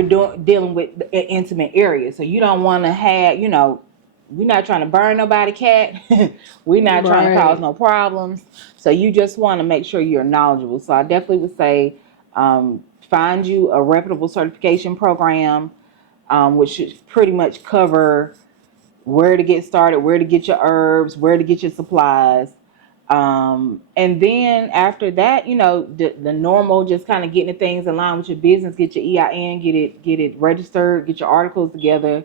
dealing with an intimate area. So you don't want to have, we're not trying to burn nobody cat. We're not trying to cause no problems. So you just want to make sure you're knowledgeable. So I definitely would say find you a reputable certification program, which should pretty much cover where to get started, where to get your herbs, where to get your supplies. And then after that, the normal, just kind of getting the things in line with your business, get your EIN, get it registered, get your articles together,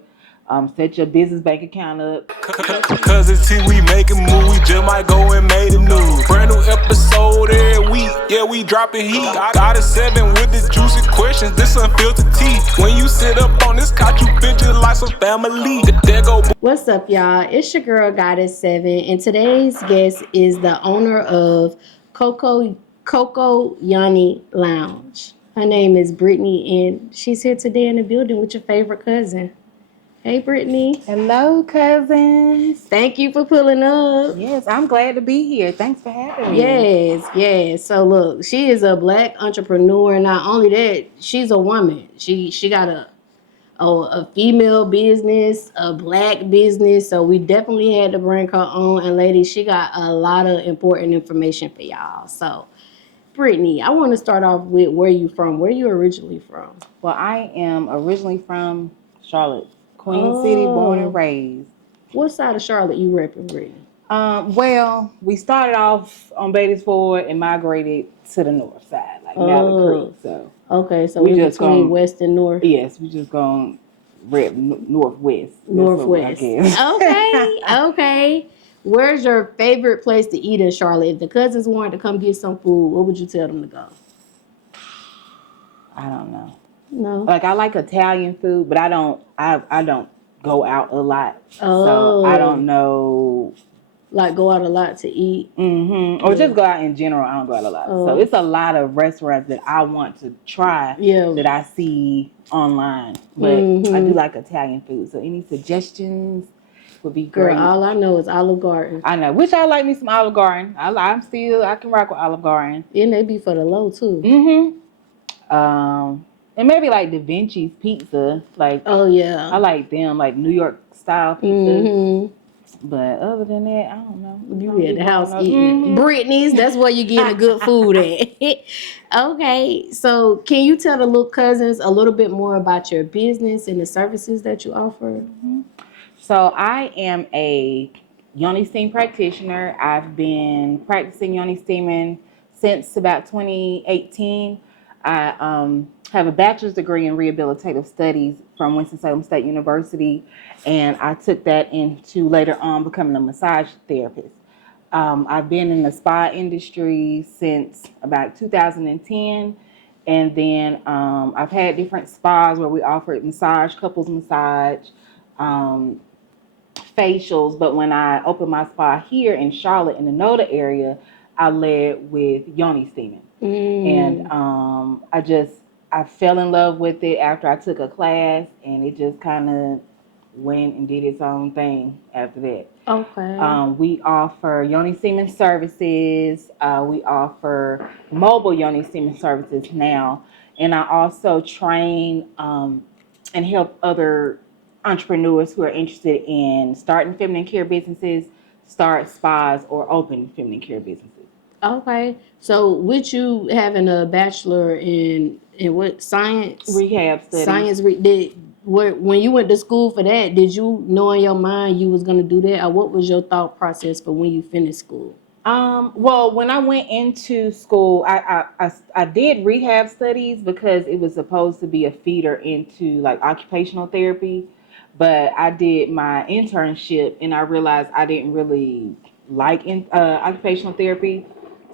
set your business bank account up. Cuz it's see we making move, we just might go and make the news. Brand new episode every week, yeah, we dropping heat. Got a 7 with the juicy questions, this unfiltered tea. When you sit up on this couch, you feel just like some family. There go. What's up, y'all? It's your girl, Goddess 7, and today's guest is the owner of Coco Lounge. Her name is Brittany, and she's here today in the building with your favorite cousin. Hey, Brittany. Hello, cousins. Thank you for pulling up. Yes, I'm glad to be here. Thanks for having me. Yes. So look, she is a black entrepreneur. Not only that, she's a woman. She got a female business, a black business. So we definitely had to bring her on. And ladies, she got a lot of important information for y'all. So Brittany, I want to start off with where you from. Where you originally from? Well, I am originally from Charlotte, Queen City, born and raised. What side of Charlotte you repping, Brittany? Well, we started off on Beatties Ford and migrated to the north side, like Valley Creek. So okay, so we just between west and north. Yes, we just going rep northwest. Northwest. Okay. Where's your favorite place to eat in Charlotte? If the cousins wanted to come get some food, what would you tell them to go? I don't know. No. Like I like Italian food, but I don't go out a lot. So I don't know. Like go out a lot to eat? Mm-hmm. Or just go out in general. I don't go out a lot. So it's a lot of restaurants that I want to try that I see online. But I do like Italian food. So any suggestions would be great. Girl, all I know is Olive Garden. I know. Wish I like me some Olive Garden. I can rock with Olive Garden. And they be for the low too. Mm-hmm. And maybe like Da Vinci's Pizza. Like I like them, like New York style pizza. Mm-hmm. But other than that, I don't know. You at the house eating. Brittany's, that's where you getting the good food at. Okay, so can you tell the little cousins a little bit more about your business and the services that you offer? Mm-hmm. So I am a Yoni steam practitioner. I've been practicing Yoni steaming since about 2018. I have a bachelor's degree in rehabilitative studies from Winston-Salem State University, and I took that into later on becoming a massage therapist. I've been in the spa industry since about 2010, and then I've had different spas where we offered massage, couples massage, facials, but when I opened my spa here in Charlotte in the NODA area, I led with Yoni steaming. And I fell in love with it after I took a class, and it just kind of went and did its own thing after that. Okay. We offer Yoni steaming services. We offer mobile Yoni steaming services now, and I also train and help other entrepreneurs who are interested in starting feminine care businesses, start spas, or open feminine care businesses. Okay, so with you having a bachelor in what science? Rehab studies. When you went to school for that, did you know in your mind you was gonna do that, or what was your thought process for when you finished school? Well, when I went into school, I did rehab studies because it was supposed to be a feeder into like occupational therapy, but I did my internship and I realized I didn't really like occupational therapy.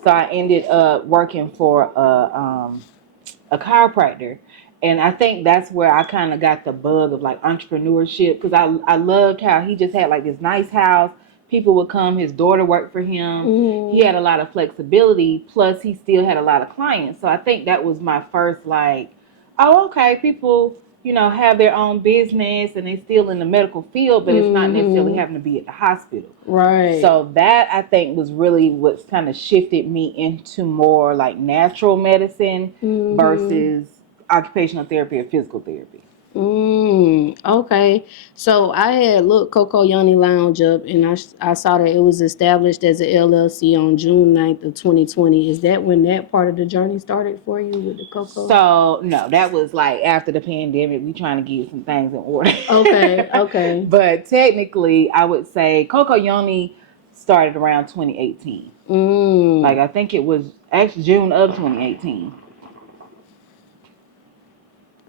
So I ended up working for a chiropractor. And I think that's where I kind of got the bug of like entrepreneurship, because I loved how he just had like this nice house. People would come. His daughter worked for him. Mm-hmm. He had a lot of flexibility. Plus, he still had a lot of clients. So I think that was my first like, oh, okay, people, have their own business and they're still in the medical field, but it's not necessarily having to be at the hospital. Right. So that I think was really what's kind of shifted me into more like natural medicine versus occupational therapy or physical therapy. Okay. So I had looked Coco Lounge up, and I saw that it was established as a LLC on June 9th of 2020. Is that when that part of the journey started for you with the Coco? So no, that was like after the pandemic. We trying to get some things in order. Okay. But technically, I would say Coco Yoni started around 2018. Like I think it was actually June of 2018.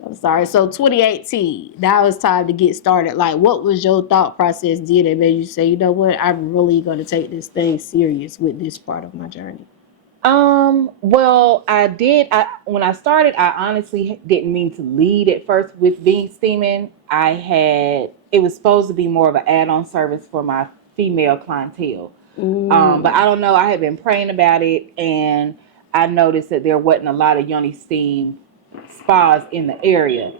I'm sorry. So 2018, that was time to get started. Like, what was your thought process did that made you say, you know what, I'm really going to take this thing serious with this part of my journey? Well, I did. When I started, I honestly didn't mean to lead at first with being steaming. It was supposed to be more of an add-on service for my female clientele. But I don't know. I had been praying about it, and I noticed that there wasn't a lot of Yoni steam spas in the area,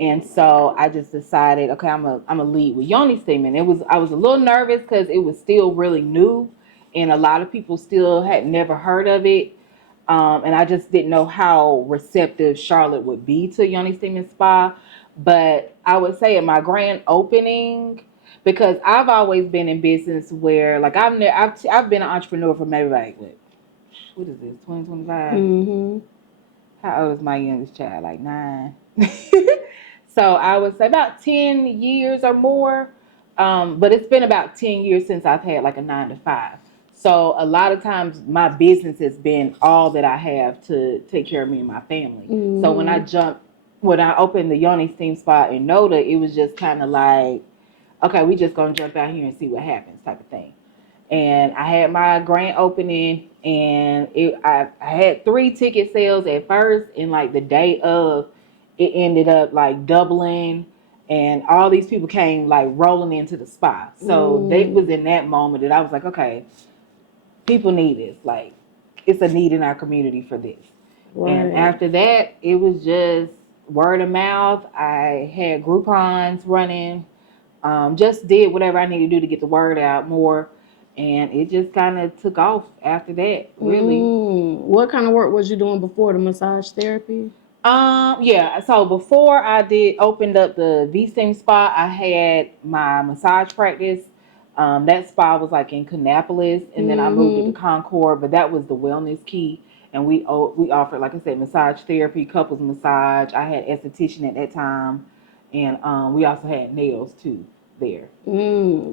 and so I just decided, okay, I'm a lead with Yoni steam, and I was a little nervous because it was still really new, and a lot of people still had never heard of it, and I just didn't know how receptive Charlotte would be to Yoni steam and spa. But I would say at my grand opening, because I've always been in business where, like, I've been an entrepreneur for maybe like what is this, 2025? How old is my youngest child? Like 9. So I would say about 10 years or more. But it's been about 10 years since I've had like a 9 to 5. So a lot of times my business has been all that I have to take care of me and my family. So when I opened the Yoni Steam Spa in Noda, it was just kind of like, okay, we just gonna jump out here and see what happens type of thing. And I had my grand opening, and I had 3 ticket sales at first, and like the day of, it ended up like doubling, and all these people came like rolling into the spa. So they was in that moment that I was like, okay, people need this. Like, it's a need in our community for this. Right. And after that, it was just word of mouth. I had Groupons running. Just did whatever I needed to do to get the word out more, and it just kind of took off after that. Really. What kind of work was you doing before the massage therapy? Yeah. So before I opened up the V-Steam Spa, I had my massage practice. That spa was like in Kannapolis, and then I moved it to Concord, but that was the Wellness Key. And we offered, like I said, massage therapy, couples massage. I had esthetician at that time, and we also had nails too there.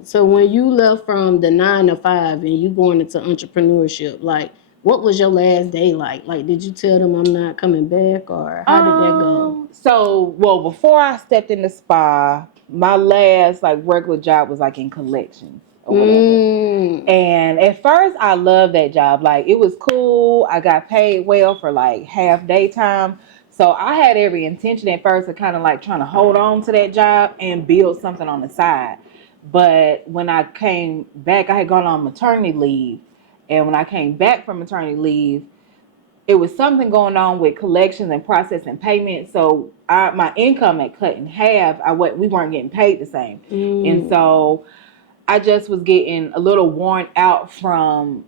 So when you left from the 9 to 5 and you going into entrepreneurship, like, what was your last day like? Like, did you tell them I'm not coming back, or how did that go? So, well, before I stepped in the spa, my last like regular job was like in collections or whatever. And at first, I loved that job. Like, it was cool. I got paid well for like half day time. So I had every intention at first of kind of like trying to hold on to that job and build something on the side. But when I came back, I had gone on maternity leave. And when I came back from maternity leave, it was something going on with collections and processing payments. So my income had cut in half. We weren't getting paid the same. And so I just was getting a little worn out from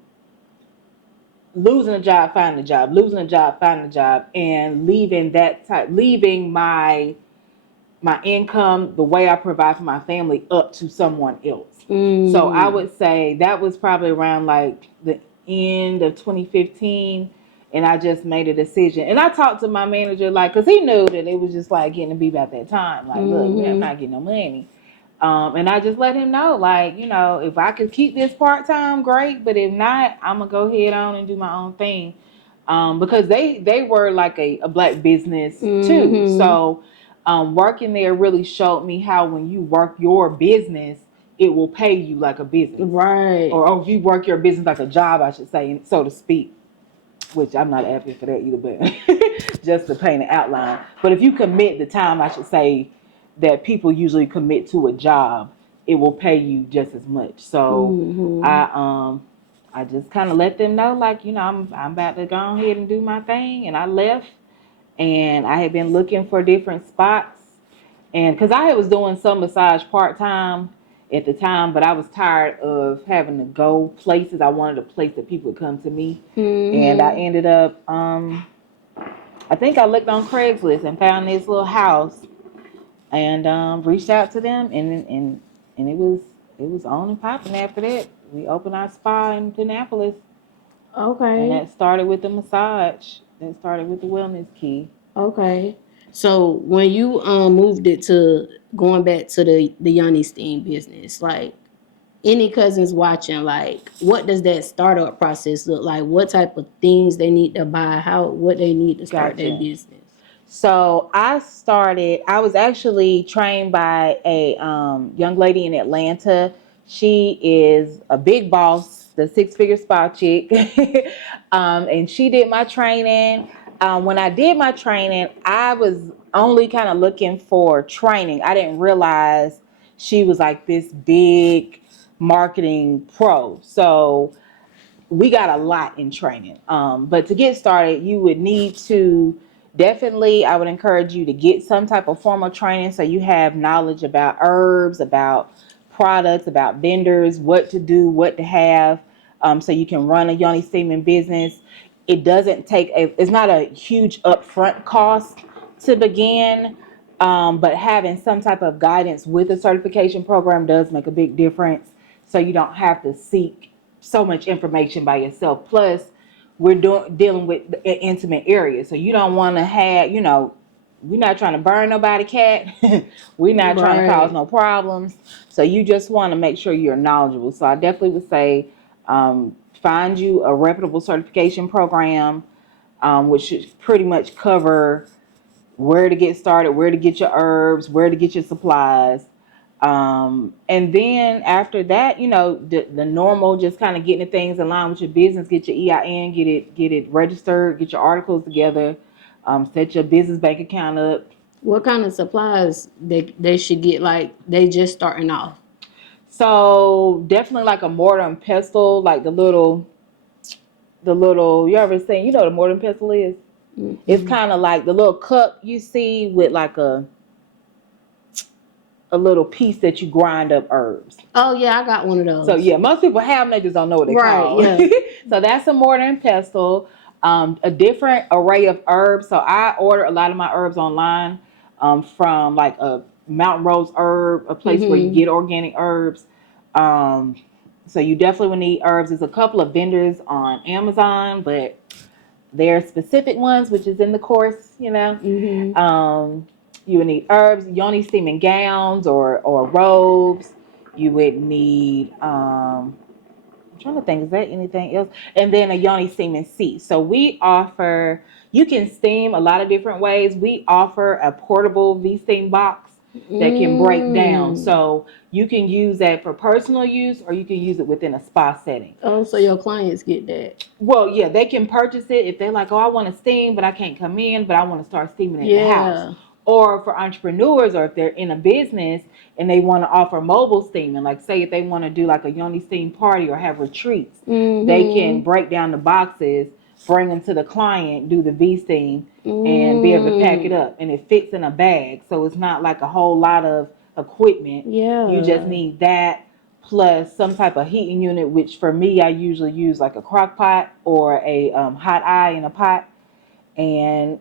losing a job, finding a job, losing a job, finding a job, and leaving my income, the way I provide for my family, up to someone else. So I would say that was probably around like the end of 2015, and I just made a decision. And I talked to my manager, like, because he knew that it was just like getting to be about that time. Like, look, I'm not getting no money. And I just let him know, like, you know, if I could keep this part-time, great. But if not, I'm going to go head on and do my own thing. Because they were like a black business too. So working there really showed me how when you work your business, it will pay you like a business. Right. Or if you work your business like a job, I should say, so to speak. Which I'm not advocating for that either, but just to paint an outline. But if you commit the time, I should say, that people usually commit to a job, it will pay you just as much. So I just kind of let them know, like, you know, I'm about to go ahead and do my thing, and I left. And I had been looking for different spots, and because I was doing some massage part-time at the time, but I was tired of having to go places. I wanted a place that people would come to me. And I ended up I think I looked on Craigslist and found this little house and reached out to them and it was on and popping after that. We opened our spa in Indianapolis. Okay. And that started with the massage. That started with the wellness key. Okay. So when you moved it to going back to the Yoni steam business, like any cousins watching, like what does that startup process look like? What type of things they need to buy? What they need to start their Gotcha. business? So I was actually trained by a young lady in Atlanta. She is a big boss, the six-figure spa chick. And she did my training. When I did my training, I was only kind of looking for training. I didn't realize she was like this big marketing pro. So we got a lot in training. But to get started, you would need to definitely, I would encourage you to get some type of formal training so you have knowledge about herbs, about products, about vendors, what to do, what to have, so you can run a Yoni steaming business. It doesn't take it's not a huge upfront cost to begin. But having some type of guidance with a certification program does make a big difference. So you don't have to seek so much information by yourself. Plus, we're dealing with an intimate area, so you don't want to have, we're not trying to burn nobody cat. We're not trying to cause no problems. So you just want to make sure you're knowledgeable. So I definitely would say find you a reputable certification program, which should pretty much cover where to get started, where to get your herbs, where to get your supplies. And then after that, the normal, just kind of getting the things in line with your business, get your EIN, get it registered, get your articles together, set your business bank account up. What kind of supplies they should get, like they just starting off? So definitely like a mortar and pestle, like the little, you ever seen, the mortar and pestle is? Mm-hmm. It's kind of like the little cup you see with like a little piece that you grind up herbs. Oh yeah, I got one of those. So yeah, most people have them, they just don't know what they're called. Yeah. So that's a mortar and pestle. A different array of herbs. So I order a lot of my herbs online from like a Mountain Rose herb, a place where you get organic herbs. So you definitely will need herbs. There's a couple of vendors on Amazon, but there are specific ones, which is in the course, You would need herbs, Yoni steaming gowns or robes. You would need, I'm trying to think, is there anything else? And then a Yoni steaming seat. So you can steam a lot of different ways. We offer a portable V-steam box that can break down. So you can use that for personal use or you can use it within a spa setting. Oh, so your clients get that? Well, yeah, they can purchase it if they're like, oh, I want to steam, but I can't come in, but I want to start steaming in the house. Or for entrepreneurs, or if they're in a business and they want to offer mobile steaming, like say if they want to do like a Yoni steam party or have retreats, they can break down the boxes, bring them to the client, do the V-steam, and be able to pack it up. And it fits in a bag, so it's not like a whole lot of equipment. Yeah. You just need that plus some type of heating unit, which for me, I usually use like a crock pot or a hot eye in a pot. And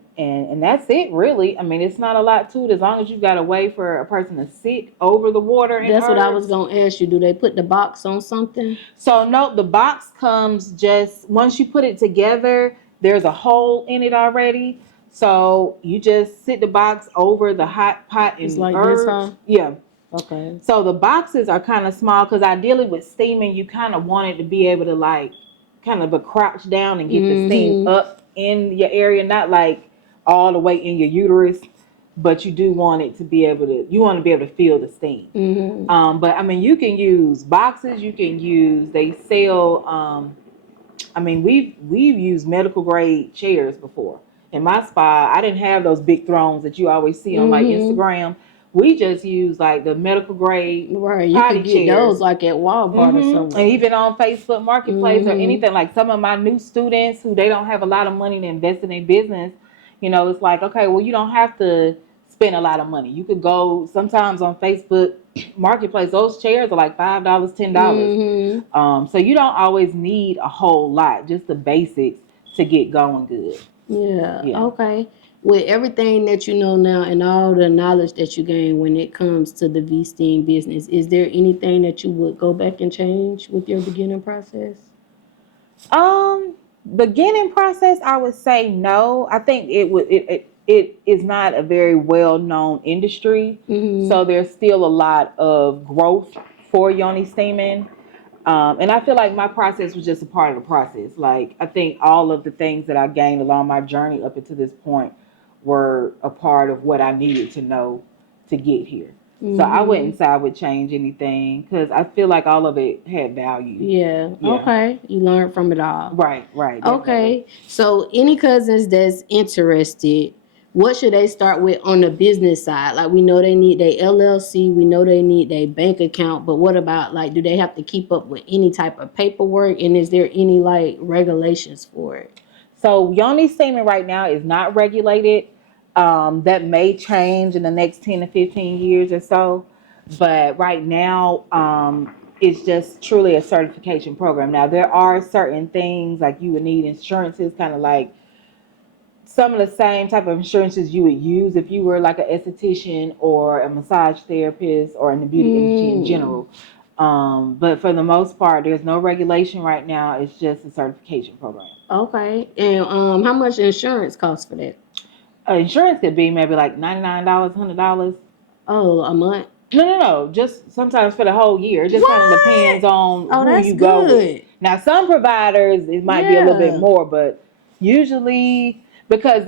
that's it, really. I mean, it's not a lot to it as long as you've got a way for a person to sit over the water. That's what I was going to ask you. Do they put the box on something? So, no, the box comes just, once you put it together, there's a hole in it already. So, you just sit the box over the hot pot and it's like herbs. This, huh? Yeah. Okay. So, the boxes are kind of small because ideally with steaming, you kind of want it to be able to like kind of crouch down and get the steam up in your area, not like all the way in your uterus, but you do want it to be able to feel the steam. But I mean, you can use boxes, they sell, we've used medical grade chairs before. In my spa, I didn't have those big thrones that you always see on like Instagram. We just use like the medical grade right. You can get chairs. Those like at Walmart or something. And even on Facebook Marketplace or anything. Like some of my new students who they don't have a lot of money to invest in their business, it's like, okay, well, you don't have to spend a lot of money. You could go sometimes on Facebook Marketplace. Those chairs are like $5, $10. So you don't always need a whole lot, just the basics to get going good. Yeah. Okay. with everything that you know now and all the knowledge that you gain when it comes to the V-Steam business, is there anything that you would go back and change with your beginning process? Beginning process, I would say no. I think it is not a very well known industry, so there's still a lot of growth for Yoni steaming. And I feel like my process was just a part of the process. Like I think all of the things that I gained along my journey up until this point were a part of what I needed to know to get here. So I wouldn't say I would change anything because I feel like all of it had value. Yeah. Okay. You learned from it all. Right. Okay. So any cousins that's interested, what should they start with on the business side? Like we know they need their LLC, we know they need their bank account, but what about like do they have to keep up with any type of paperwork, and is there any like regulations for it? So Yoni steaming right now is not regulated. That may change in the next 10 to 15 years or so. But right now, it's just truly a certification program. Now, there are certain things like you would need insurances, kind of like some of the same type of insurances you would use if you were like an esthetician or a massage therapist or in the beauty industry in general. But for the most part, there's no regulation right now. It's just a certification program. Okay. And how much insurance costs for that? Insurance could be maybe like $99, $100. Oh, a month? No. Just sometimes for the whole year. It just kind of depends on who you go with. Now, some providers it might be a little bit more, but usually because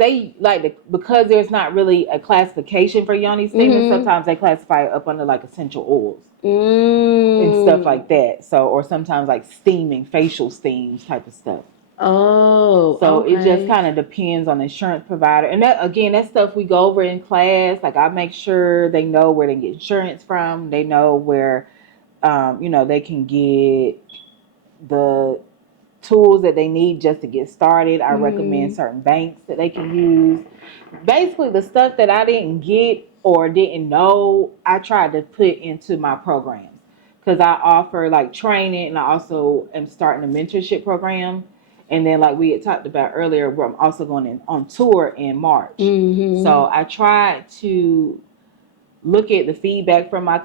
because there's not really a classification for Yoni steaming, sometimes they classify it up under like essential oils and stuff like that. So, or sometimes like steaming, facial steams type of stuff. Oh, so it just kind of depends on the insurance provider. And that again, that's stuff we go over in class. Like I make sure they know where they get insurance from. They know where, they can get the tools that they need just to get started. I recommend certain banks that they can use. Basically, the stuff that I didn't get or didn't know, I tried to put into my programs because I offer like training, and I also am starting a mentorship program. And then, like we had talked about earlier, where I'm also going on tour in March. So I tried to look at the feedback from my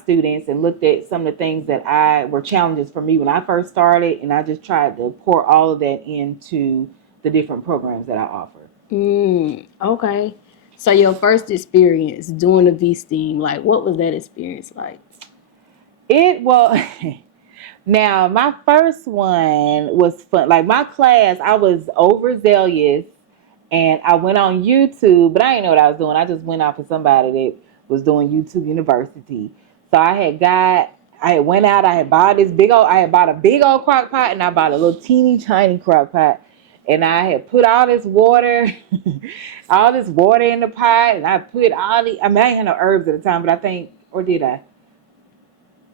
students, and looked at some of the things that were challenges for me when I first started. And I just tried to pour all of that into the different programs that I offer. Okay. So your first experience doing the V-Steam, like what was that experience like? Now, my first one was fun. Like my class, I was overzealous and I went on YouTube, but I didn't know what I was doing. I just went out for somebody that was doing YouTube University. So I had went out, I had bought a big old crock pot, and I bought a little teeny tiny crock pot. And I had put all this water in the pot, and I put I didn't have no herbs at the time, but did I?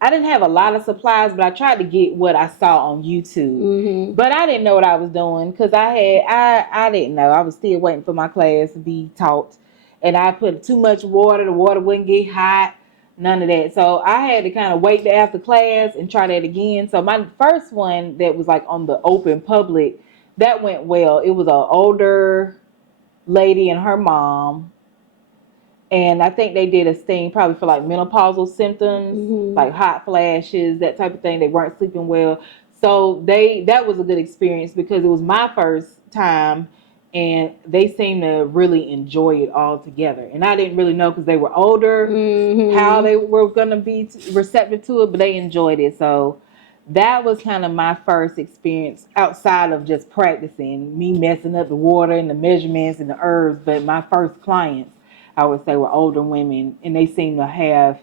I didn't have a lot of supplies, but I tried to get what I saw on YouTube. But I didn't know what I was doing because I didn't know. I was still waiting for my class to be taught. And I put too much water. The water wouldn't get hot. None of that. So I had to kind of wait till after class and try that again. So my first one that was like on the open public, that went well. It was an older lady and her mom. And I think they did a steam probably for like menopausal symptoms, like hot flashes, that type of thing. They weren't sleeping well. So that was a good experience because it was my first time and they seemed to really enjoy it all together. And I didn't really know because they were older, how they were going to be receptive to it, but they enjoyed it. So that was kind of my first experience outside of just practicing, me messing up the water and the measurements and the herbs. But my first clients, I would say, were older women, and they seem to have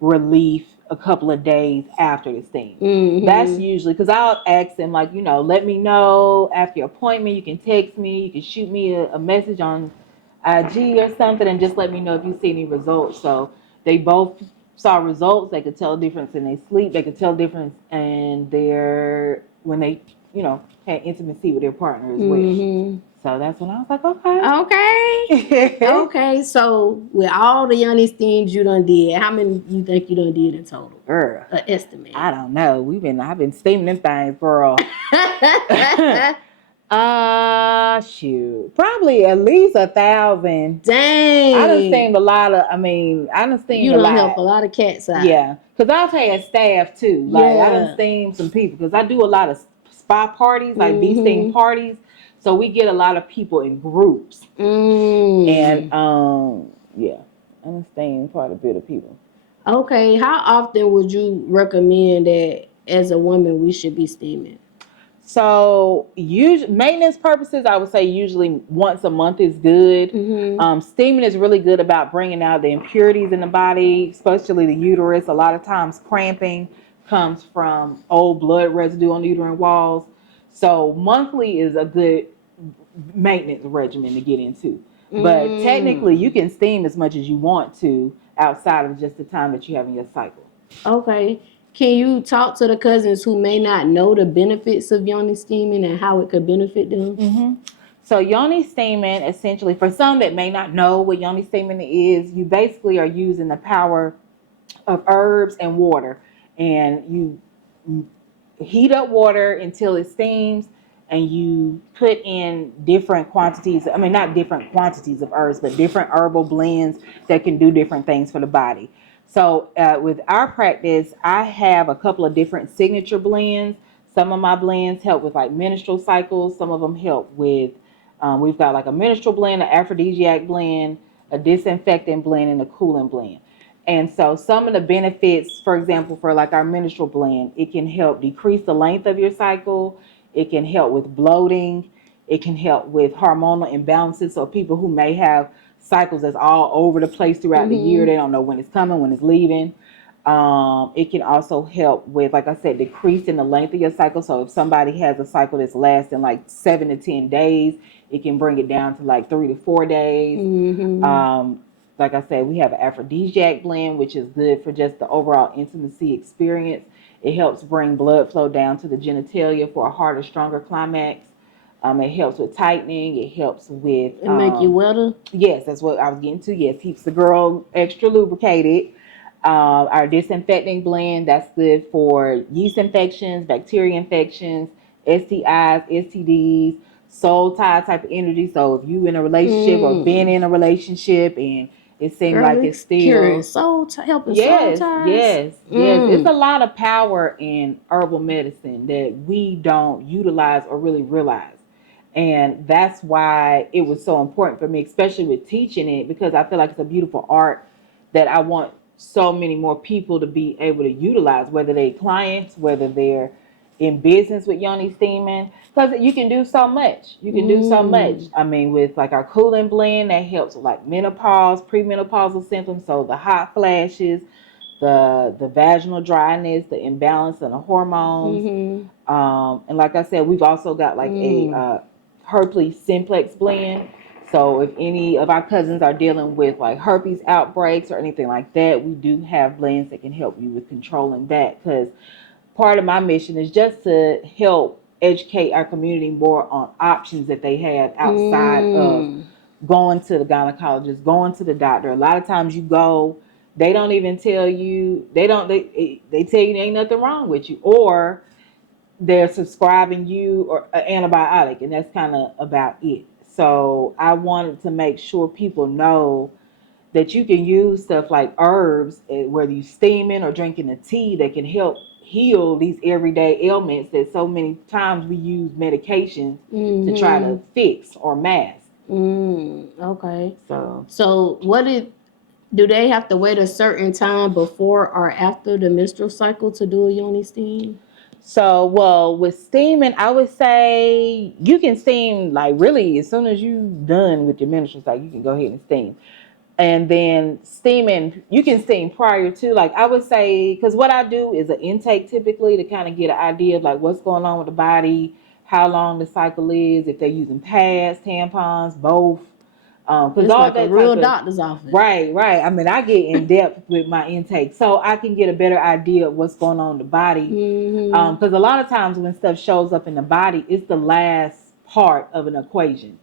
relief a couple of days after the steam. That's usually because I'll ask them, like, let me know after your appointment. You can text me, you can shoot me a message on IG or something, and just let me know if you see any results. So they both saw results. They could tell a difference in their sleep. They could tell a difference in when they, had intimacy with their partner as well. So that's when I was like, okay. Okay, so with all the Yoni steams you done did, how many you think you done did in total? Girl, an estimate. I don't know. I've been steaming them things, girl. Shoot, probably at least 1,000. I done Dang. seen a lot of. I mean, I done seen You a don't help lot. a lot of cats out. Yeah, because I've had staff too. Like I done Yeah. seen some people because I do a lot of spa parties, like bee sting Mm-hmm. parties. So we get a lot of people in groups, and Mm. yeah, I done seen quite a bit of people. Okay. How often would you recommend that as a woman we should be steaming? So, maintenance purposes, I would say usually once a month is good. Mm-hmm. Steaming is really good about bringing out the impurities in the body, especially the uterus. A lot of times, cramping comes from old blood residue on the uterine walls. So, monthly is a good maintenance regimen to get into. But technically, Mm. you can steam as much as you want to outside of just the time that you have in your cycle. Okay. Can you talk to the cousins who may not know the benefits of yoni steaming and how it could benefit them? Mm-hmm. So yoni steaming, essentially, for some that may not know what yoni steaming is, you basically are using the power of herbs and water, and you heat up water until it steams, and you put in different quantities. I mean, not different quantities of herbs, but different herbal blends that can do different things for the body. So with our practice, I have a couple of different signature blends. Some of my blends help with like menstrual cycles. Some of them help with, we've got like a menstrual blend, an aphrodisiac blend, a disinfectant blend, and a cooling blend. And so some of the benefits, for example, for like our menstrual blend, it can help decrease the length of your cycle. It can help with bloating. It can help with hormonal imbalances. So people who may have cycles that's all over the place throughout the year, Mm-hmm. they don't know when it's coming, when it's leaving. It can also help with, like I said, decreasing the length of your cycle. So if somebody has a cycle that's lasting like 7 to 10 days, it can bring it down to like 3 to 4 days. Mm-hmm. Um, like I said, we have an aphrodisiac blend, which is good for just the overall intimacy experience. It helps bring blood flow down to the genitalia for a harder, stronger climax. It helps with tightening. It helps with, It make you wetter. yes, that's what I was getting to. Yes, keeps the girl extra lubricated. Our disinfecting blend, that's good for yeast infections, bacteria infections, STIs, STDs, soul tie type of energy. So if you in a relationship or been Mm. in a relationship and it seems Girl, like it's it's curing still, helping soul yes, ties. yes, yes. It's a Mm. lot of power in herbal medicine that we don't utilize or really realize. And that's why it was so important for me, especially with teaching it, because I feel like it's a beautiful art that I want so many more people to be able to utilize, whether they're clients, whether they're in business with Yoni steaming, because you can do so much. You can do so much. Mm. I mean, with like our cooling blend that helps with like menopause, premenopausal symptoms, so the hot flashes, the vaginal dryness, the imbalance in the hormones. Mm-hmm. And like I said, we've also got like a Mm. herpes simplex blend. So if any of our cousins are dealing with like herpes outbreaks or anything like that, we do have blends that can help you with controlling that. Because part of my mission is just to help educate our community more on options that they have outside of Mm. going to the gynecologist, going to the doctor. A lot of times you go, they don't even tell you, they tell you there ain't nothing wrong with you, or they're subscribing you or an antibiotic, and that's kind of about it. So I wanted to make sure people know that you can use stuff like herbs, whether you steaming or drinking a tea, that can help heal these everyday ailments that so many times we use medications to try to Mm-hmm. fix or mask. Mm. Okay. So So do they have to wait a certain time before or after the menstrual cycle to do a yoni steam? well, with steaming, I would say you can steam like really as soon as you done with your menstrual cycle, you can go ahead and steam. And then steaming, you can steam prior to, like I would say, because what I do is an intake typically to kind of get an idea of like what's going on with the body, how long the cycle is, if they're using pads, tampons, both. Because It's all like a that real type of, doctor's office. right, right. I mean, I get in depth with my intake, so I can get a better idea of what's going on in the body. Mm-hmm. Because a lot of times when stuff shows up in the body, it's the last part of an equation.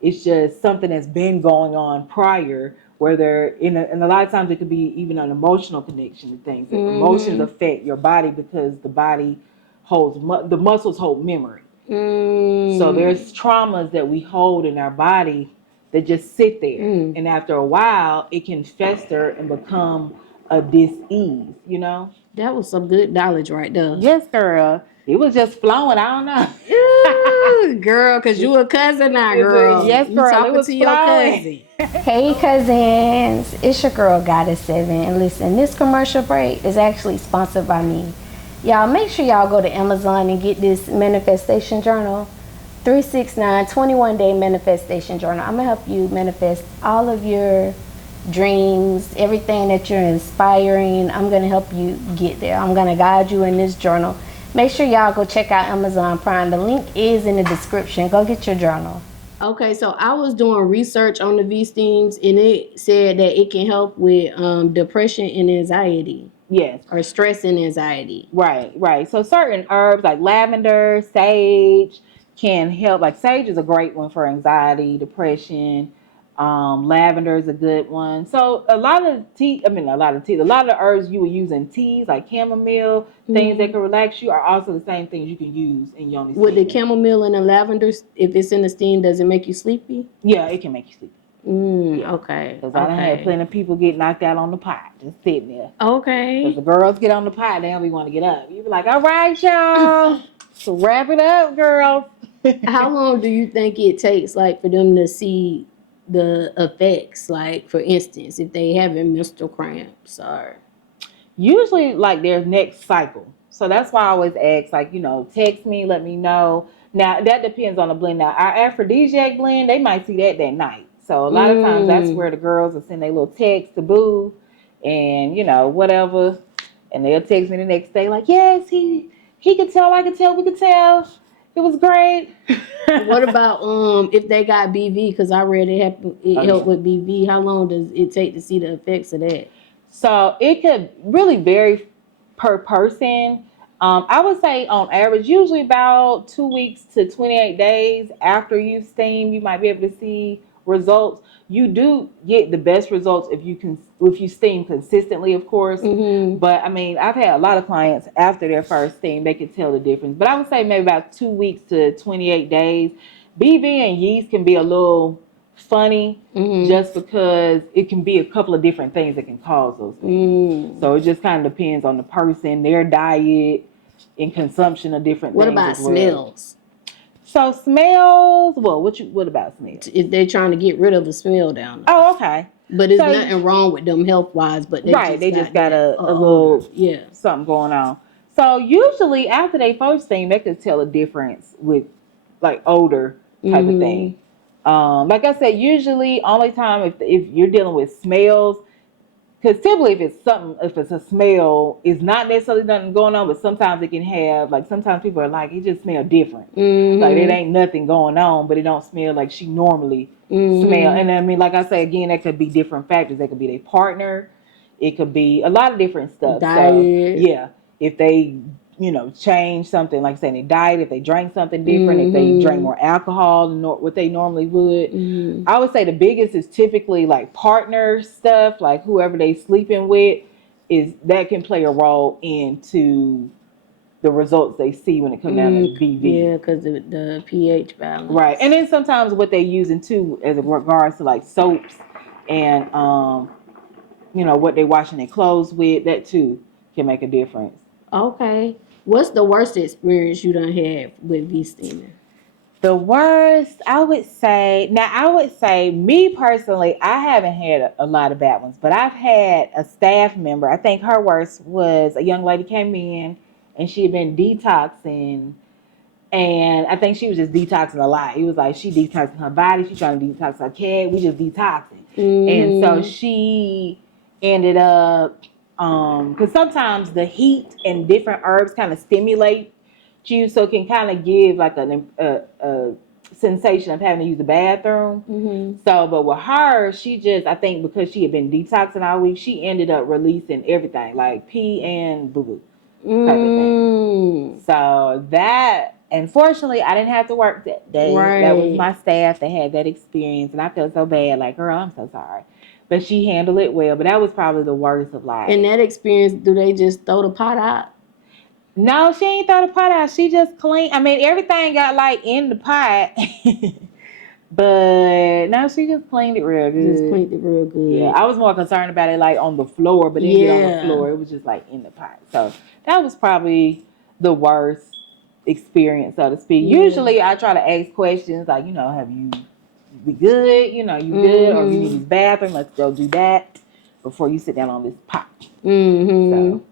It's just something that's been going on prior, where they're and a lot of times it could be even an emotional connection to things. Emotions Mm-hmm. affect your body because the body holds the muscles hold memory. So there's traumas that we hold in our body that just sit there. And after a while, it can fester and become a dis-ease, you know? That was some good knowledge right there. Yes, girl. It was just flowing. I don't know. Ooh, girl, because you a cousin now, girl. Yes, You girl. talking It was to your flowing. cousin. Hey cousins, it's your girl Goddess 7, and listen, this commercial break is actually sponsored by me. Y'all make sure y'all go to Amazon and get this manifestation journal, 369 21-day manifestation journal. I'm gonna help you manifest all of your dreams, everything that you're inspiring. I'm gonna help you get there. I'm gonna guide you in this journal. Make sure y'all go check out Amazon Prime. The link is in the description. Go get your journal. Okay, so I was doing research on the V-steams, and it said that it can help with depression and anxiety. Yes. Or stress and anxiety. Right. So certain herbs like lavender, sage can help. Like sage is a great one for anxiety, depression. Lavender is a good one. So a lot of the herbs you would use in teas like chamomile, things that can relax you, are also the same things you can use in Yoni. With the chamomile and the lavender, if it's in the steam, does it make you sleepy? Yeah, it can make you sleepy. Okay. Because I done had plenty of people get knocked out on the pot, just sitting there. Okay. Because the girls get on the pot, they don't be want to get up. You be like, all right, y'all, so wrap it up, girls. How long do you think it takes, like, for them to see the effects? Like, for instance, if they having menstrual cramps or... Usually, like, their next cycle. So that's why I always ask, like, text me, let me know. Now, that depends on the blend. Now, our aphrodisiac blend, they might see that night. So a lot of times that's where the girls will send their little text to boo and, whatever. And they'll text me the next day like, yes, he could tell, I could tell, we could tell. It was great. What about if they got BV? Because I read it helped with BV. How long does it take to see the effects of that? So it could really vary per person. I would say on average, usually about 2 weeks to 28 days after you steam, you might be able to see results. You do get the best results if you steam consistently, of course. But I mean, I've had a lot of clients after their first steam, they could tell the difference. But I would say maybe about 2 weeks to 28 days. BV and yeast can be a little funny just because it can be a couple of different things that can cause those things. So it just kind of depends on the person, their diet, and consumption of different things. What about smells? So smells, well, what about smells? If they're trying to get rid of the smell down there. Oh, okay. But there's nothing wrong with them health-wise, but they just got a little something going on. So usually after they first steam, they could tell a difference with like odor type of thing. Like I said, usually only time if you're dealing with smells, because typically if it's a smell, it's not necessarily nothing going on, but sometimes it can have, like sometimes people are like, it just smells different. Like it ain't nothing going on, but it don't smell like she normally smell. And I mean, like I say, again, that could be different factors. That could be their partner. It could be a lot of different stuff. Diet. So, yeah, if they change something, like saying they diet, if they drank something different, if they drink more alcohol than what they normally would. I would say the biggest is typically like partner stuff, like whoever they sleeping with, is that can play a role into the results they see when it comes down to BV. Yeah, because the pH balance. Right. And then sometimes what they using too, as in regards to like soaps and what they washing their clothes with, that too can make a difference. Okay. What's the worst experience you done had with V-steaming? The worst, I would say, me personally, I haven't had a lot of bad ones, but I've had a staff member, I think her worst was a young lady came in and she had been detoxing, and I think she was just detoxing a lot. It was like she detoxing her body, she's trying to detox her cat, we just detoxing. And so she ended up, because sometimes the heat and different herbs kind of stimulate you, so it can kind of give like a sensation of having to use the bathroom. So, but with her, she just, I think because she had been detoxing all week, she ended up releasing everything, like pee and boo-boo type of thing. So that, unfortunately, I didn't have to work that day. Right. That was my staff that had that experience, and I felt so bad, like, girl, I'm so sorry. But she handled it well. But that was probably the worst of life. In that experience, do they just throw the pot out? No, she ain't throw the pot out. She just clean. I mean, everything got like in the pot, but no, she just cleaned it real good. Just cleaned it real good. Yeah, I was more concerned about it like on the floor, but it didn't get on the floor. It was just like in the pot. So that was probably the worst experience, so to speak. Yeah. Usually, I try to ask questions like, have you be good? You good? Or if you need this bathroom, let's go do that before you sit down on this pot. So.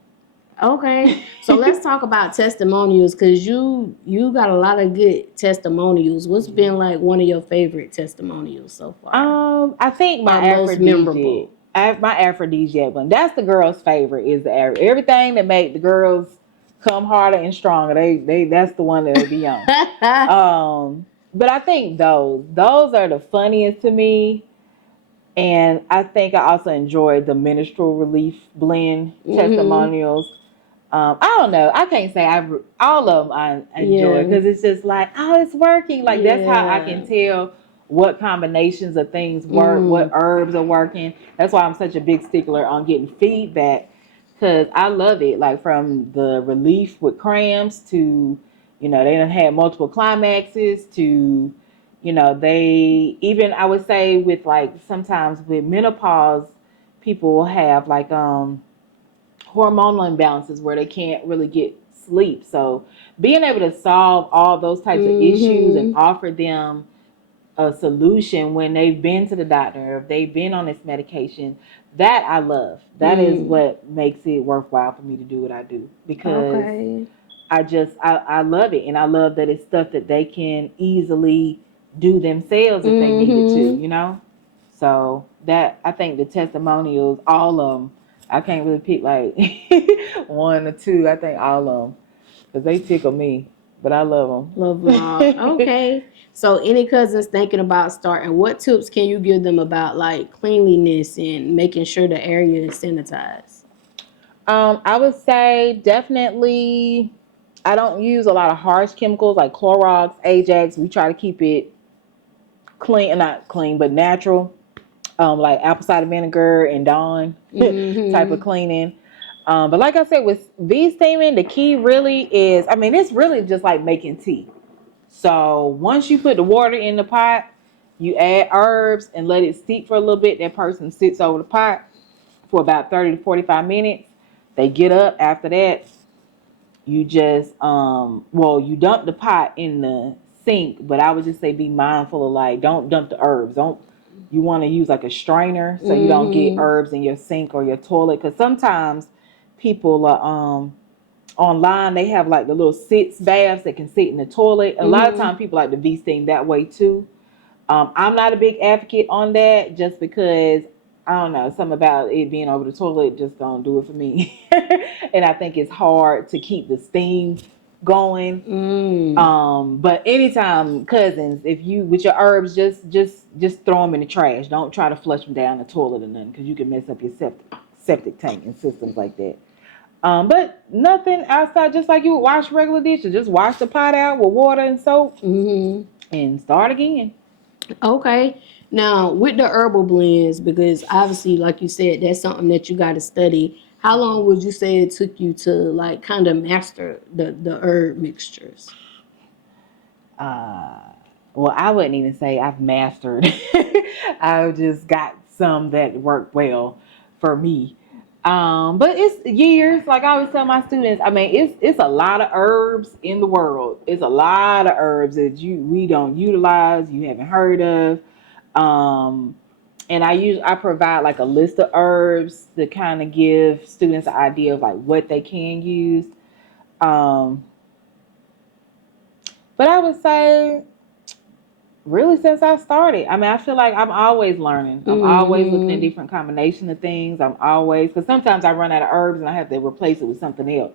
Okay, so let's talk about testimonials, because you got a lot of good testimonials. What's been like one of your favorite testimonials so far? I think my most memorable. My aphrodisiac one. That's the girls' favorite. Is everything that make the girls come harder and stronger. They that's the one that they be on. But I think those are the funniest to me. And I think I also enjoyed the menstrual relief blend testimonials. I don't know. I can't say all of them I enjoy, because it's just like, oh, it's working. Like that's how I can tell what combinations of things work, what herbs are working. That's why I'm such a big stickler on getting feedback, because I love it. Like from the relief with cramps to, they done had multiple climaxes to, they even, I would say with like sometimes with menopause, people will have like hormonal imbalances where they can't really get sleep. So being able to solve all those types of issues and offer them a solution when they've been to the doctor, if they've been on this medication, that I love. That is what makes it worthwhile for me to do what I do, because I love it, and I love that it's stuff that they can easily do themselves if they needed to, So that, I think the testimonials, all of them, I can't really pick like one or two. I think all of them, because they tickle me, but I love them. Love them all. Okay. So any cousins thinking about starting, what tips can you give them about like cleanliness and making sure the area is sanitized? I would say definitely, I don't use a lot of harsh chemicals like Clorox, Ajax. We try to keep it clean, not clean, but natural. Like apple cider vinegar and Dawn type of cleaning. But like I said, with bee steaming, the key really is, it's really just like making tea. So once you put the water in the pot, you add herbs and let it steep for a little bit. That person sits over the pot for about 30 to 45 minutes. They get up after that. You just, you dump the pot in the sink, but I would just say be mindful of like, don't dump the herbs. You want to use like a strainer so you don't get herbs in your sink or your toilet. Because sometimes people are, online, they have like the little sits baths that can sit in the toilet. A lot of times people like to bee steam that way too. I'm not a big advocate on that, just because I don't know, something about it being over the toilet just don't do it for me. And I think it's hard to keep the steam going. But anytime, cousins, if you with your herbs, just throw them in the trash. Don't try to flush them down the toilet or nothing, because you can mess up your septic tank and systems like that. But nothing outside, just like you would wash regular dishes. Just wash the pot out with water and soap and start again. Okay. Now, with the herbal blends, because obviously, like you said, that's something that you got to study. How long would you say it took you to like kind of master the herb mixtures? Well, I wouldn't even say I've mastered. I've just got some that work well for me. But it's years. Like I always tell my students, it's a lot of herbs in the world. It's a lot of herbs that we don't utilize, you haven't heard of. And I provide like a list of herbs to kind of give students an idea of like what they can use. But I would say, really, since I started, I feel like I'm always learning. I'm always looking at different combinations of things. Because sometimes I run out of herbs and I have to replace it with something else.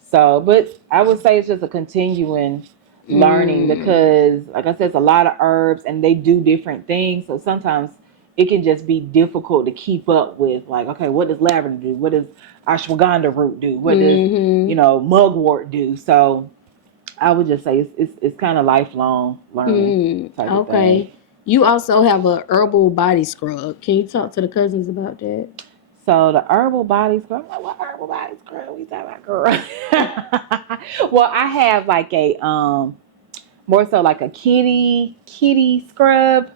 So, but I would say it's just a continuing learning, because, like I said, it's a lot of herbs and they do different things. So sometimes it can just be difficult to keep up with, like, okay, what does lavender do? What does ashwagandha root do? What does, mugwort do? So I would just say it's kind of lifelong learning type of thing. You also have a herbal body scrub. Can you talk to the cousins about that? So the herbal body scrub. I'm like, what herbal body scrub? We talking about, girl? Well, I have like a more so like a kitty scrub,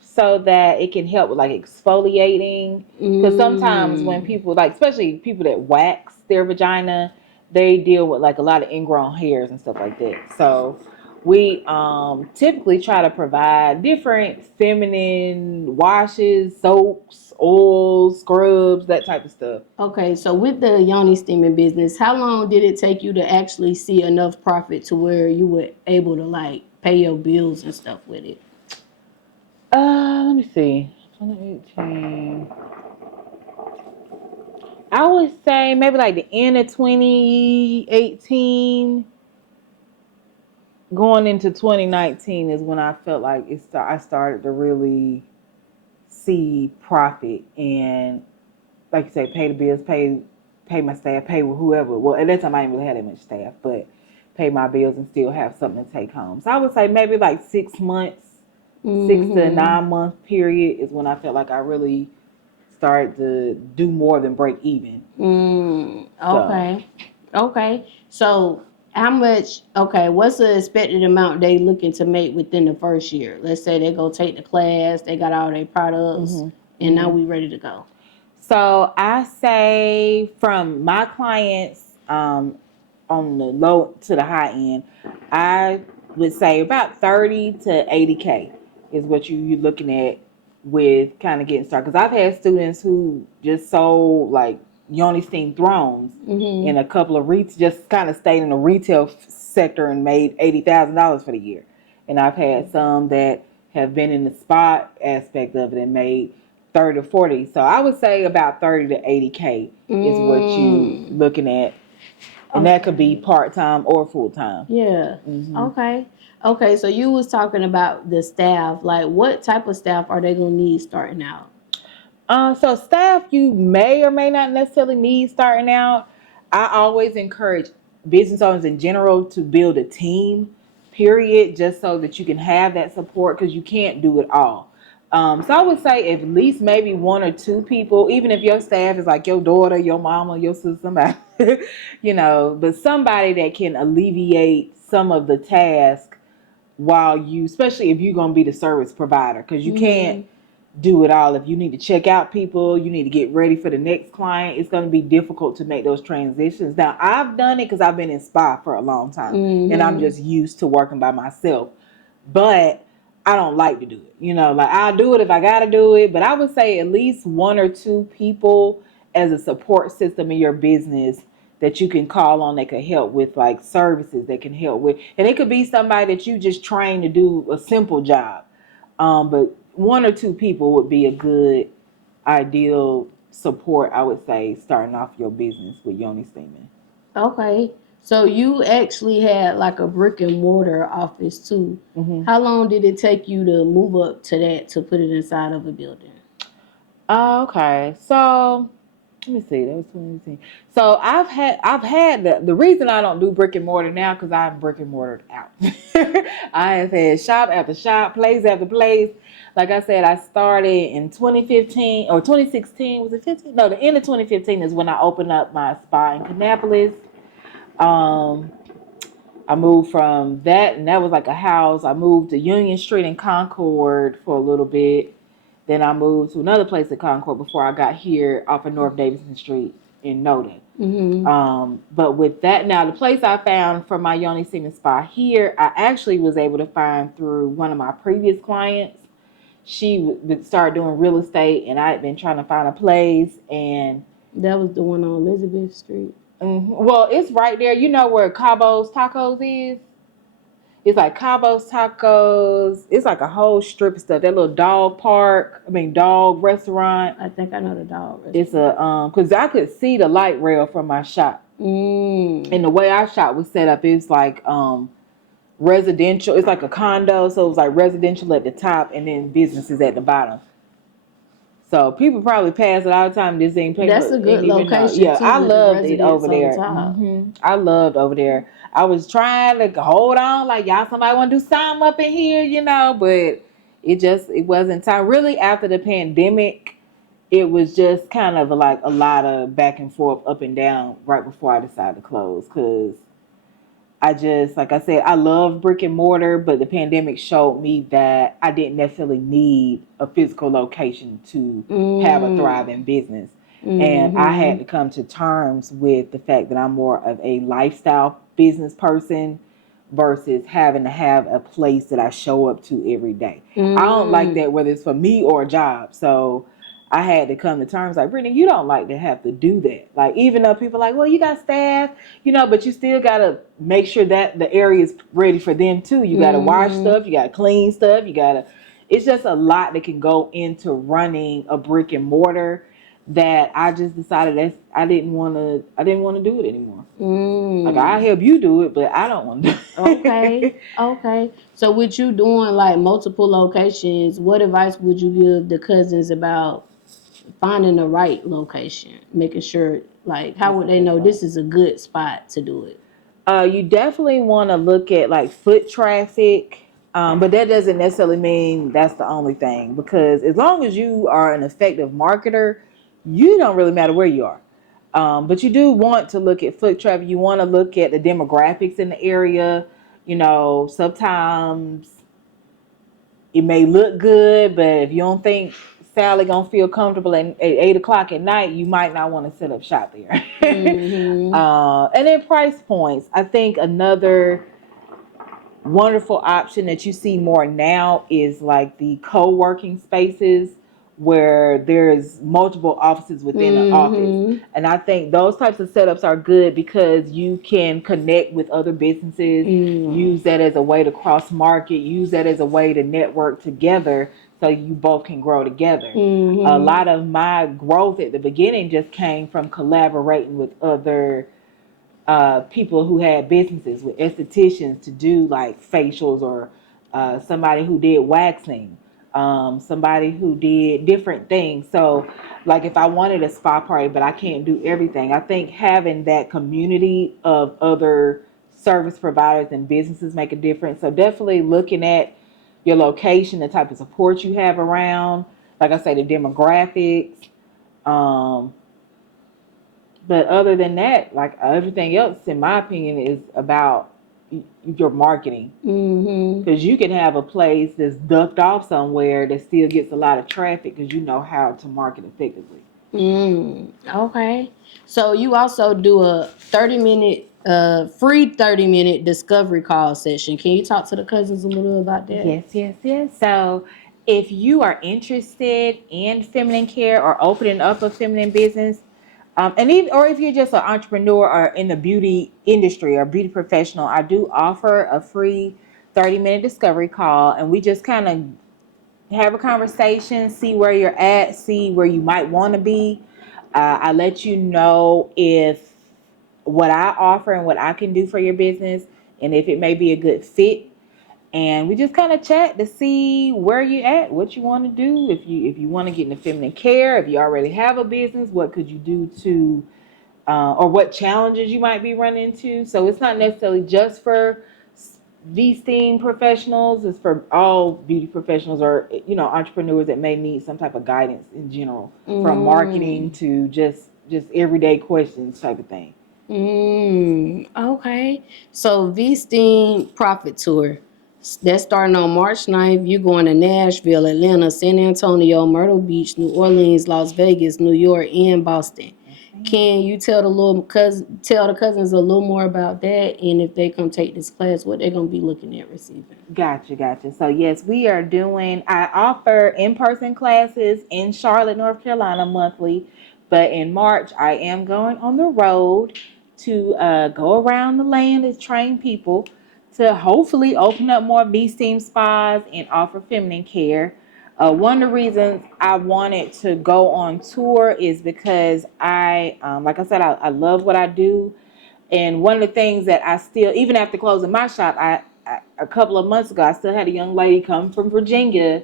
so that it can help with like exfoliating. Because sometimes when people, like especially people that wax their vagina, they deal with like a lot of ingrown hairs and stuff like that. So we typically try to provide different feminine washes, soaps, oils, scrubs, that type of stuff. Okay, so with the Yoni steaming business, how long did it take you to actually see enough profit to where you were able to like pay your bills and stuff with it? Let me see. 2018. I would say maybe like the end of 2018, going into 2019 is when I felt like I started to really see profit and, like you say, pay the bills, pay my staff, pay whoever. Well, at that time I didn't really have that much staff, but pay my bills and still have something to take home. So I would say maybe like 6 months, 6 to 9 month period is when I felt like I really started to do more than break even. Okay. Okay. So how much, okay, what's the expected amount they looking to make within the first year? Let's say they go take the class, they got all their products, and now we ready to go. So I say from my clients, on the low to the high end, I would say about 30 to 80K is what you're looking at with kind of getting started. Because I've had students who just sold like Yoni steam thrones in a couple of just kind of stayed in the retail sector and made $80,000 for the year. And I've had some that have been in the spa aspect of it and made 30 to 40. So I would say about 30 to 80K is what you looking at. And that could be part-time or full-time. Yeah. Okay. Okay, so you was talking about the staff. Like, what type of staff are they going to need starting out? So staff you may or may not necessarily need starting out. I always encourage business owners in general to build a team, period, just so that you can have that support, because you can't do it all. So I would say at least maybe 1 or 2 people, even if your staff is like your daughter, your mama, your sister, somebody, but somebody that can alleviate some of the task while you, especially if you're going to be the service provider, because you can't do it all. If you need to check out people, you need to get ready for the next client, it's going to be difficult to make those transitions. Now, I've done it because I've been in spa for a long time and I'm just used to working by myself, but I don't like to do it. Like I'll do it if I got to do it, but I would say at least 1 or 2 people as a support system in your business that you can call on that could help with like services that can help with, and it could be somebody that you just train to do a simple job. But 1 or 2 people would be a good ideal support, I would say, starting off your business with Yoni steaming. Okay. So you actually had like a brick and mortar office too. How long did it take you to move up to that to put it inside of a building? Okay. So let me see. That was 2018. So I've had the reason I don't do brick and mortar now, because I'm brick and mortared out. I have had shop after shop, place after place. Like I said, I started in 2015 or 2016. Was it 15? No, the end of 2015 is when I opened up my spa in Kannapolis. I moved from that, and that was like a house. I moved to Union Street in Concord for a little bit. Then I moved to another place in Concord before I got here off of North Davidson Street in Nota. But with that, now the place I found for my Yoni Semen Spa here, I actually was able to find through one of my previous clients. She started doing real estate, and I had been trying to find a place. And that was the one on Elizabeth Street. Well, it's right there. You know where Cabo's Tacos is? It's like Cabo's Tacos. It's like a whole strip of stuff. That little dog restaurant. I think I know the dog restaurant. It's because I could see the light rail from my shop. And the way our shop was set up, it's like residential. It's like a condo, so it was like residential at the top and then businesses at the bottom. So people probably pass it all the time. This ain't. That's a good location. Yeah, I loved it over there. I loved over there. I was trying to hold on, like y'all, somebody want to do something up in here, but it wasn't time. Really, after the pandemic, it was just kind of like a lot of back and forth, up and down, right before I decided to close. Because I just, like I said, I love brick and mortar, but the pandemic showed me that I didn't necessarily need a physical location to have a thriving business. And I had to come to terms with the fact that I'm more of a lifestyle business person versus having to have a place that I show up to every day. I don't like that, whether it's for me or a job. So I had to come to terms like, Brittany, you don't like to have to do that. Like, even though people are like, well, you got staff, but you still got to make sure that the area is ready for them too. You got to wash stuff, you got to clean stuff, it's just a lot that can go into running a brick and mortar that I just decided that I didn't want to do it anymore. Like, I help you do it, but I don't want to do it. Okay. So with you doing like multiple locations, what advice would you give the cousins about finding the right location, making sure, like, how would they know this is a good spot to do it? You definitely want to look at like foot traffic, but that doesn't necessarily mean that's the only thing, because as long as you are an effective marketer, you don't really matter where you are. But you do want to look at foot traffic. You want to look at the demographics in the area. Sometimes it may look good, but if you don't think Sally gonna feel comfortable at 8 o'clock at night, you might not want to set up shop there. And then price points. I think another wonderful option that you see more now is like the co-working spaces where there's multiple offices within an office. And I think those types of setups are good because you can connect with other businesses, use that as a way to cross market, use that as a way to network together so you both can grow together. A lot of my growth at the beginning just came from collaborating with other people who had businesses, with estheticians to do like facials, or somebody who did waxing, somebody who did different things. So like if I wanted a spa party but I can't do everything, I think having that community of other service providers and businesses make a difference. So definitely looking at your location, the type of support you have around, like I say, the demographics. But other than that, like everything else, in my opinion, is about your marketing. Because you can have a place that's ducked off somewhere that still gets a lot of traffic because you know how to market effectively. Okay. So you also do a 30-minute, free 30-minute discovery call session. Can you talk to the cousins a little about that? Yes. So if you are interested in feminine care or opening up a feminine business, and even, or if you're just an entrepreneur or in the beauty industry or beauty professional, I do offer a free 30-minute discovery call, and we just kind of have a conversation, see where you're at, see where you might want to be. I let you know if what I offer and what I can do for your business, and if it may be a good fit. And we just kind of chat to see where you at, what you want to do. If you want to get into feminine care, if you already have a business, what could you do to, or what challenges you might be running into. So it's not necessarily just for these STEAM professionals. It's for all beauty professionals or entrepreneurs that may need some type of guidance in general, from marketing to just everyday questions type of thing. Okay. So V-Steam Profit Tour. That's starting on March 9th. You're going to Nashville, Atlanta, San Antonio, Myrtle Beach, New Orleans, Las Vegas, New York, and Boston. Can you tell the cousins a little more about that, and if they come take this class, what they're gonna be looking at receiving? Gotcha. So yes, I offer in-person classes in Charlotte, North Carolina monthly, but in March I am going on the road to go around the land and train people to hopefully open up more V-Steam spas and offer feminine care. One of the reasons I wanted to go on tour is because like I said, I love what I do. And one of the things that I still, even after closing my shop, a couple of months ago, I still had a young lady come from Virginia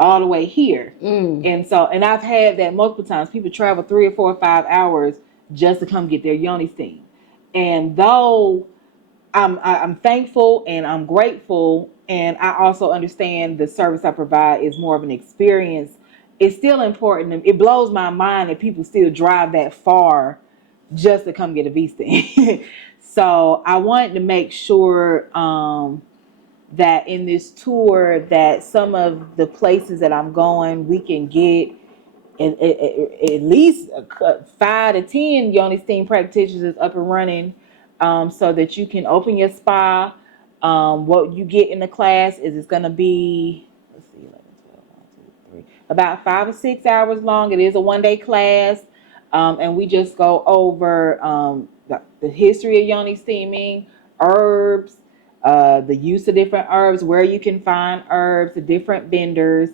all the way here. And I've had that multiple times. People travel 3 or 4 or 5 hours just to come get their Yoni steam. And though I'm thankful and I'm grateful, and I also understand the service I provide is more of an experience it's still important. It blows my mind that people still drive that far just to come get a V-sting. So I wanted to make sure that in this tour that some of the places that I'm going, we can get at least 5 to 10 Yoni steam practitioners up and running, so that you can open your spa. What you get in the class is it's going to be, let's see, 11, 12, 1, 2, 3, about 5 or 6 hours long. It is a one-day class, and we just go over the history of Yoni steaming, herbs, the use of different herbs, where you can find herbs, the different vendors.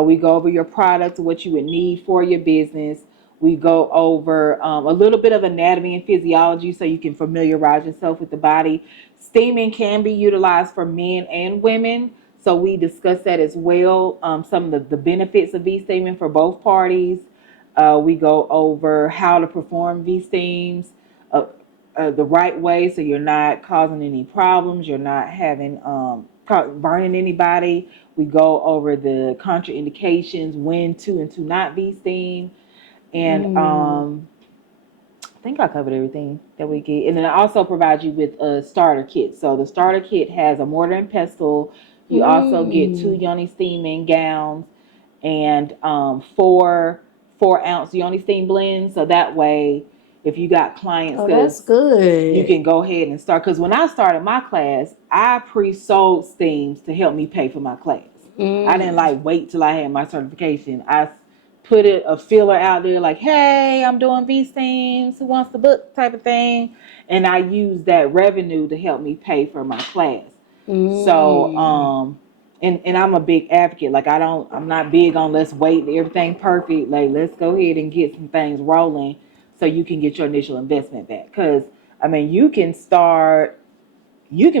We go over your products, what you would need for your business. We go over a little bit of anatomy and physiology so you can familiarize yourself with the body. Steaming can be utilized for men and women, so we discuss that as well. Some of the benefits of V-steaming for both parties. We go over how to perform V-steams the right way, so you're not causing any problems, you're not having burning anybody. We go over the contraindications, when to and to not V-steam, and I think I covered everything that we get. And then I also provide you with a starter kit. So the starter kit has a mortar and pestle. You also get 2 Yoni steaming gowns and 4-ounce Yoni steam blends. So that way, if you got clients, that's good. you can go ahead and start. Because when I started my class, I pre-sold steams to help me pay for my class. I didn't wait till I had my certification. I put a filler out there like, hey, I'm doing V-steams, who wants the book type of thing. And I use that revenue to help me pay for my class. So, and I'm a big advocate. Like, I'm not big on let's wait to everything perfect. Like, let's go ahead and get some things rolling so you can get your initial investment back. Because, I mean, you can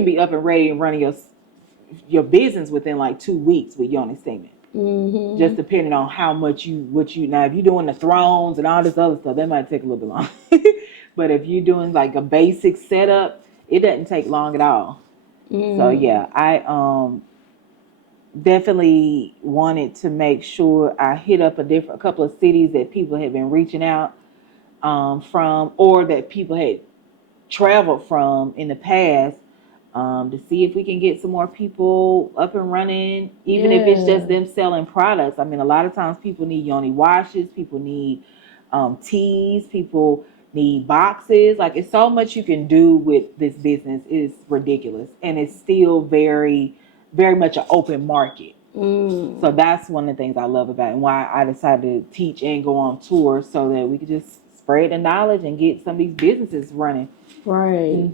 be up and ready and running your business within like 2 weeks with Yoni steaming. Just depending on how much now, if you're doing the thrones and all this other stuff, that might take a little bit long. But if you're doing like a basic setup, it doesn't take long at all. So yeah, I definitely wanted to make sure I hit up a couple of cities that people had been reaching out from, or that people had traveled from in the past, to see if we can get some more people up and running, even if it's just them selling products. I mean, a lot of times people need Yoni washes, people need teas, people need boxes. Like, it's so much you can do with this business. It's ridiculous. And it's still very, very much an open market. So that's one of the things I love about it, and why I decided to teach and go on tour, so that we could just spread the knowledge and get some of these businesses running. Right.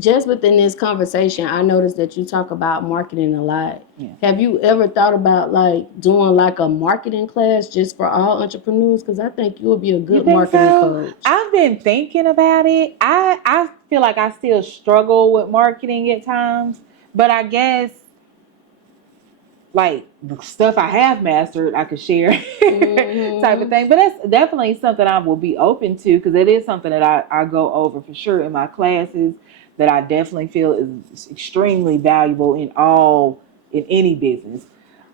Just within this conversation, I noticed that you talk about marketing a lot. Yeah. Have you ever thought about like doing like a marketing class just for all entrepreneurs? Because I think you would be a good marketing coach. I've been thinking about it. I feel like I still struggle with marketing at times, but I guess like the stuff I have mastered, I could share type of thing. But that's definitely something I will be open to, because it is something that I go over for sure in my classes, that I definitely feel is extremely valuable in any business.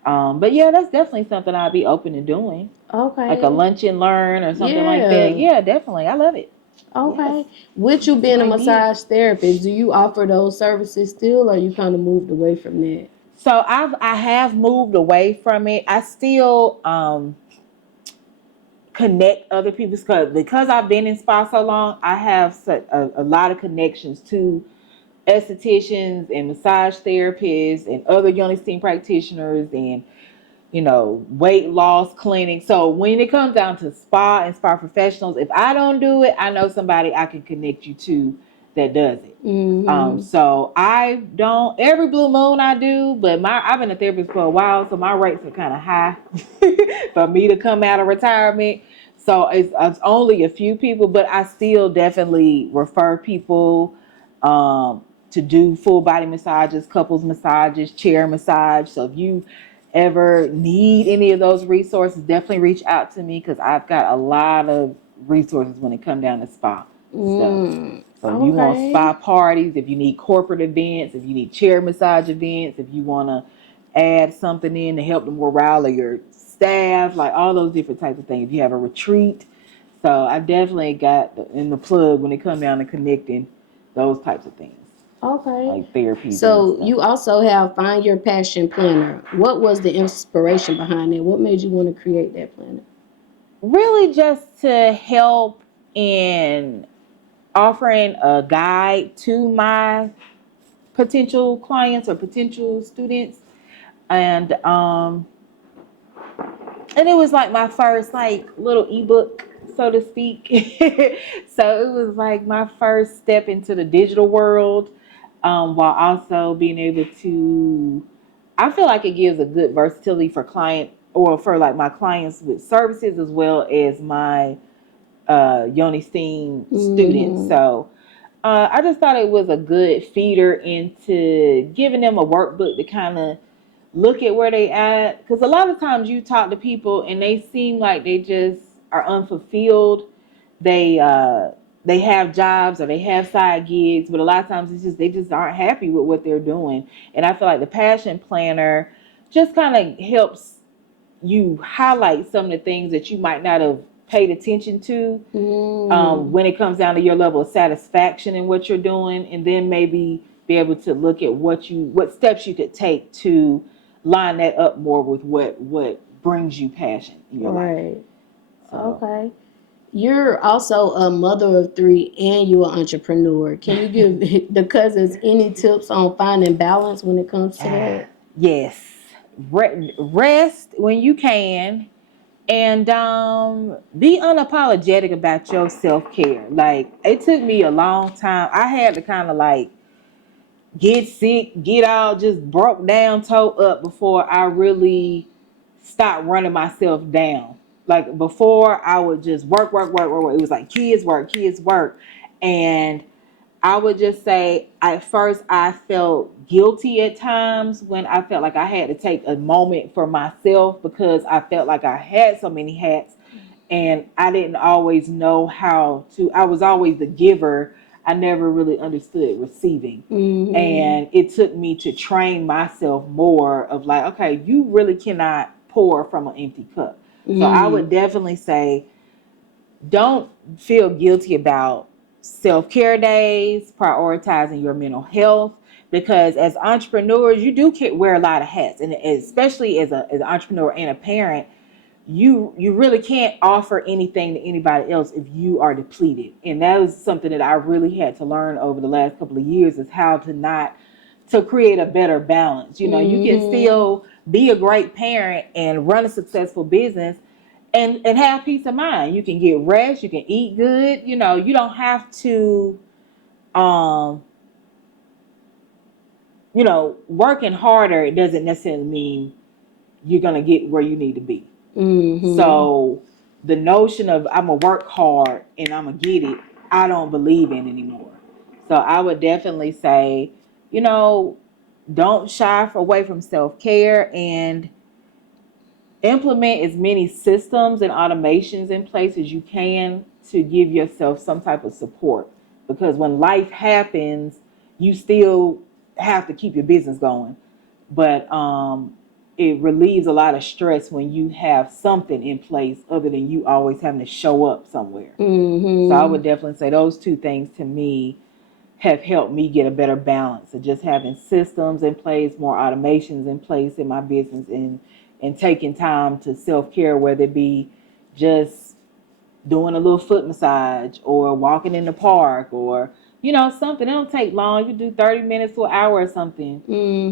But yeah, that's definitely something I'd be open to doing. Okay. Like a lunch and learn or something like that. Yeah, definitely. I love it. Okay. Yes. With you being a massage therapist, do you offer those services still, or you kind of moved away from that? So I have moved away from it. I still connect other people, because I've been in spa so long. I have a lot of connections to estheticians and massage therapists and other Yoni steam practitioners, and weight loss clinics. So when it comes down to spa and spa professionals, if I don't do it, I know somebody I can connect you to that does it. So I don't, every blue moon I do, but I've been a therapist for a while, so my rates are kind of high for me to come out of retirement. So it's only a few people, but I still definitely refer people to do full body massages, couples massages, chair massage. So if you ever need any of those resources, definitely reach out to me, because I've got a lot of resources when it comes down to spa stuff. So if you want spa parties, if you need corporate events, if you need chair massage events, if you want to add something in to help the morale of your staff, like all those different types of things. If you have a retreat. So I definitely got in the plug when it comes down to connecting those types of things. Okay. Like therapies. So you also have Find Your Passion Planner. What was the inspiration behind it? What made you want to create that planner? Really just to help in offering a guide to my potential clients or potential students. And it was like my first like little ebook, so to speak. So it was like my first step into the digital world, while also being able to, I feel like it gives a good versatility for client or for like my clients with services as well as my Yoni STEAM students. So I just thought it was a good feeder into giving them a workbook to kind of look at where they at, because a lot of times you talk to people and they seem like they just are unfulfilled. They have jobs or they have side gigs, but a lot of times it's just they just aren't happy with what they're doing. And I feel like the passion planner just kind of helps you highlight some of the things that you might not have paid attention to, when it comes down to your level of satisfaction in what you're doing, and then maybe be able to look at what steps you could take to line that up more with what brings you passion in your life. So. Okay. You're also a mother of 3 and you're an entrepreneur. Can you give the cousins any tips on finding balance when it comes to that? Yes. Rest when you can, and be unapologetic about your self-care. Like, it took me a long time. I had to kind of like get sick, get all just broke down, toe up before I really stopped running myself down. Like, before I would just work. It was like kids work. And I would just say, at first I felt guilty at times when I felt like I had to take a moment for myself, because I felt like I had so many hats and I didn't always know how to. I was always the giver. I never really understood receiving. And it took me to train myself more of like, okay, you really cannot pour from an empty cup. So I would definitely say, don't feel guilty about self-care days, prioritizing your mental health, because as entrepreneurs, you do wear a lot of hats, and especially as an entrepreneur and a parent, you really can't offer anything to anybody else if you are depleted. And that was something that I really had to learn over the last couple of years, is how to create a better balance. You can still be a great parent and run a successful business and have peace of mind. You can get rest, you can eat good. You don't have to working harder, it doesn't necessarily mean you're gonna get where you need to be. So the notion of I'm gonna work hard and I'm gonna get it, I don't believe in anymore. So I would definitely say, don't shy away from self-care, and implement as many systems and automations in place as you can to give yourself some type of support. Because when life happens, you still have to keep your business going. But it relieves a lot of stress when you have something in place other than you always having to show up somewhere. So I would definitely say those two things to me have helped me get a better balance of just having systems in place, more automations in place in my business, and taking time to self-care, whether it be just doing a little foot massage or walking in the park or, something. It don't take long. You do 30 minutes to an hour or something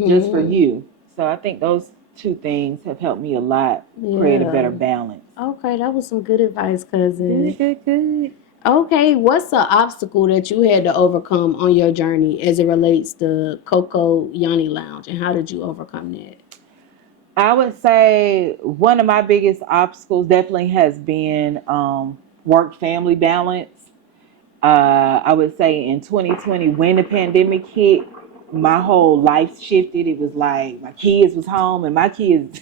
just for you. So I think those two things have helped me a lot create a better balance. Okay, that was some good advice, cousin. Good. Okay, what's the obstacle that you had to overcome on your journey as it relates to Coco Lounge, and how did you overcome that? I would say one of my biggest obstacles definitely has been work-family balance. I would say in 2020, when the pandemic hit, my whole life shifted. It was like my kids was home, and my kids,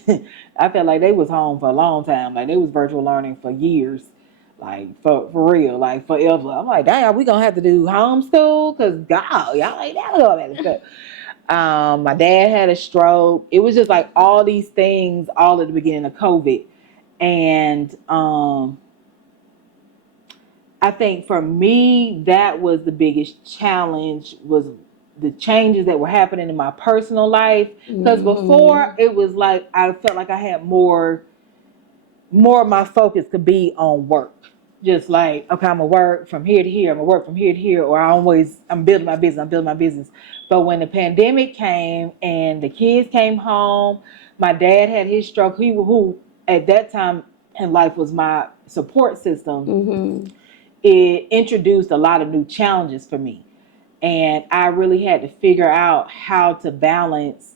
I felt like they was home for a long time. Like, they was virtual learning for years, like for real, like forever. I'm like, damn, we gonna have to do homeschool, because God, y'all ain't never go back to school. My dad had a stroke. It was just like all these things all at the beginning of COVID. And I think for me, that was the biggest challenge, was the changes that were happening in my personal life. Because before, it was like I felt like I had more of my focus could be on work. Just like, okay, I'm gonna work from here to here, I'm gonna work from here to here, or I'm building my business. But when the pandemic came and the kids came home, my dad had his stroke, who at that time in life was my support system. It introduced a lot of new challenges for me. And I really had to figure out how to balance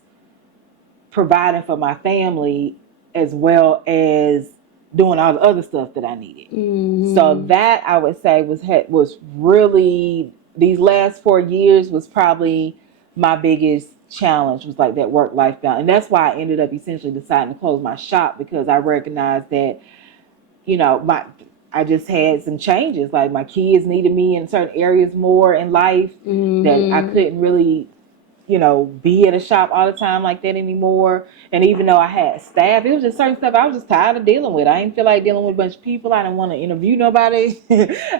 providing for my family as well as doing all the other stuff that I needed. So that, I would say, was really, these last 4 years was probably my biggest challenge, was like that work-life balance. And that's why I ended up essentially deciding to close my shop, because I recognized that, I just had some changes. Like, my kids needed me in certain areas more in life, that I couldn't really, be at a shop all the time like that anymore. And even though I had staff, it was just certain stuff I was just tired of dealing with. I didn't feel like dealing with a bunch of people. I didn't want to interview nobody.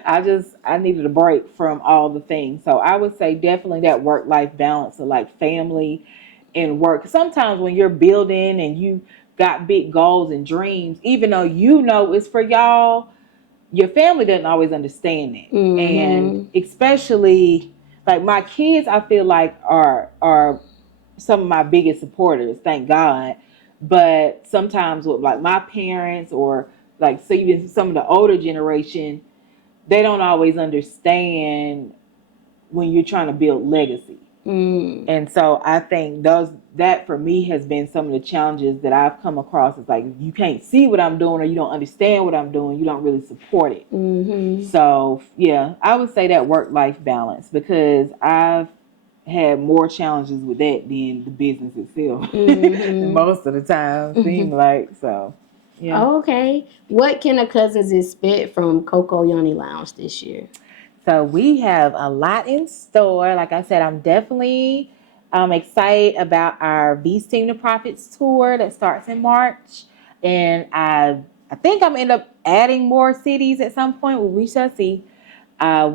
I needed a break from all the things. So I would say definitely that work-life balance of like family and work. Sometimes when you're building and you got big goals and dreams, even though it's for y'all, your family doesn't always understand it. And especially like my kids, I feel like are some of my biggest supporters, thank God. But sometimes with like my parents, or like, so even some of the older generation, they don't always understand when you're trying to build legacy. And so I think that for me has been some of the challenges that I've come across. Is like, you can't see what I'm doing, or you don't understand what I'm doing, you don't really support it. So yeah, I would say that work-life balance, because I've had more challenges with that than the business itself. Most of the time, seem like. So yeah. Okay. What can a cousins expect from Coco Yoni Lounge this year? So we have a lot in store. Like I said, I'm definitely excited about our Beast Team to Profits tour that starts in March. And I think I'm end up adding more cities at some point. Well, we shall see.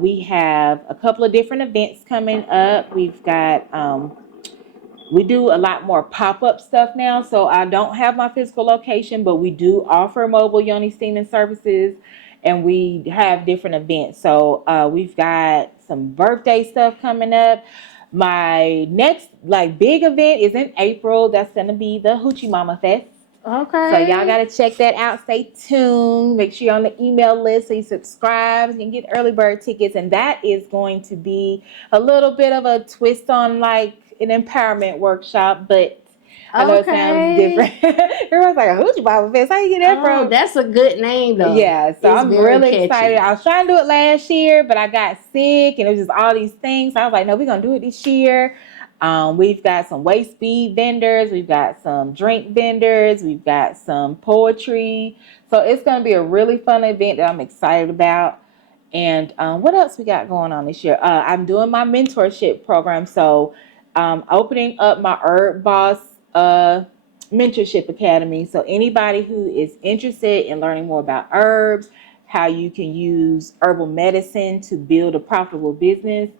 We have a couple of different events coming up. We do a lot more pop-up stuff now. So I don't have my physical location, but we do offer mobile Yoni steaming services, and we have different events. So we've got some birthday stuff coming up. My next like big event is in April. That's going to be the Hoochie Mama Fest. Okay. So y'all got to check that out. Stay tuned. Make sure you're on the email list so you subscribe and get early bird tickets. And that is going to be a little bit of a twist on like an empowerment workshop, but I know it sounds different. Everyone's like, Hoochie Mama Fest, how you get that from? That's a good name though. Yeah, so It's I'm very really catchy. excited. I was trying to do it last year, but I got sick and it was just all these things. So I was like, no, we're going to do it this year. We've got some waist speed vendors. We've got some drink vendors. We've got some poetry. So it's going to be a really fun event that I'm excited about. And what else we got going on this year? I'm doing my mentorship program. So opening up my Herb Boss Mentorship Academy. So anybody who is interested in learning more about herbs, how you can use herbal medicine to build a profitable business,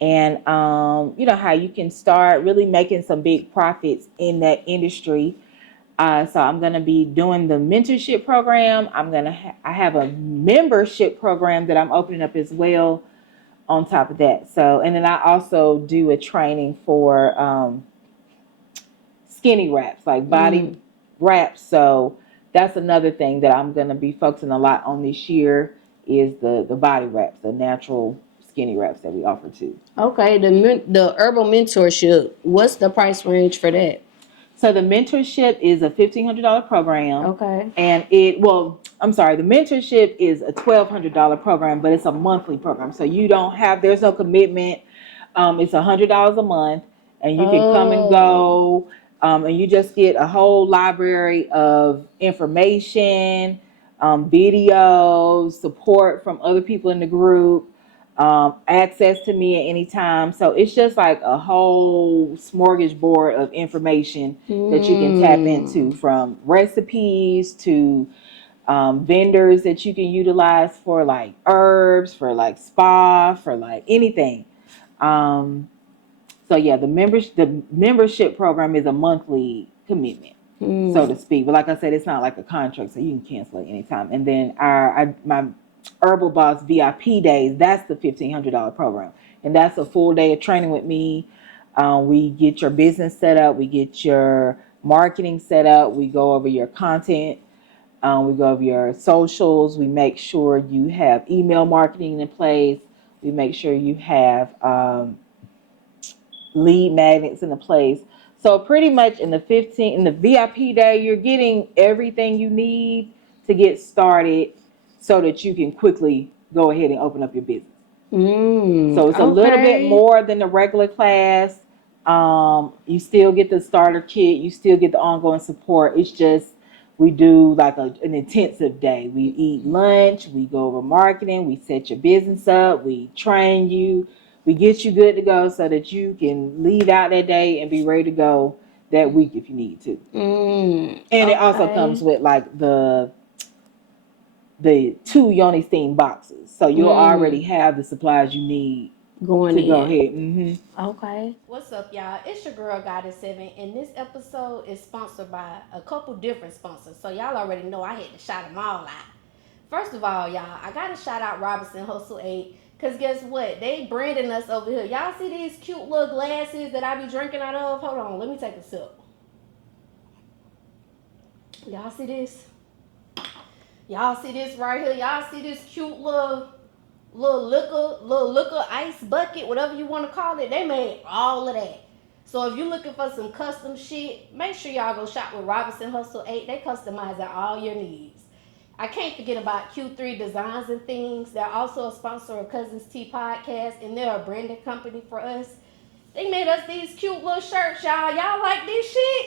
and how you can start really making some big profits in that industry. So I'm going to be doing the mentorship program. I have a membership program that I'm opening up as well on top of that. So, and then I also do a training for skinny wraps, like body wraps. So that's another thing that I'm going to be focusing a lot on this year, is the body wraps, the natural skinny wraps that we offer too. Okay, the herbal mentorship, what's the price range for that? So the mentorship is a $1,500 program. Okay. And the mentorship is a $1,200 program, but it's a monthly program. So there's no commitment. It's $100 a month, and you can come and go. And you just get a whole library of information, videos, support from other people in the group, access to me at any time. So it's just like a whole smorgasbord of information that you can tap into, from recipes to vendors that you can utilize for like herbs, for like spa, for like anything. So yeah, the membership program is a monthly commitment, so to speak. But like I said, it's not like a contract, so you can cancel at any time. And then my Herbal Boss VIP days, that's the $1,500 program, and that's a full day of training with me. We get your business set up, we get your marketing set up, we go over your content, we go over your socials, we make sure you have email marketing in place, we make sure you have lead magnets in place. So pretty much in the VIP day, you're getting everything you need to get started so that you can quickly go ahead and open up your business. So it's a little bit more than the regular class. You still get the starter kit, you still get the ongoing support. It's just we do like an intensive day. We eat lunch, we go over marketing, we set your business up, we train you, we get you good to go so that you can leave out that day and be ready to go that week if you need to. And it also comes with like the 2 Yoni steam boxes. So you'll already have the supplies you need going to in. go ahead. Okay. What's up, y'all? It's your girl, Goddess 7, and this episode is sponsored by a couple different sponsors. So y'all already know I had to shout them all out. First of all, y'all, I gotta shout out Robinson Hustle 8, because guess what? They branding us over here. Y'all see these cute little glasses that I be drinking out of? Hold on, let me take a sip. Y'all see this? Y'all see this right here? Y'all see this cute little liquor ice bucket, whatever you want to call it? They made all of that. So if you're looking for some custom shit, make sure y'all go shop with Robinson Hustle 8. They customize all your needs. I can't forget about Q3 Designs and Things. They're also a sponsor of Cuzn's Tea Podcast, and they're a branded company for us. They made us these cute little shirts, y'all. Y'all like this shit?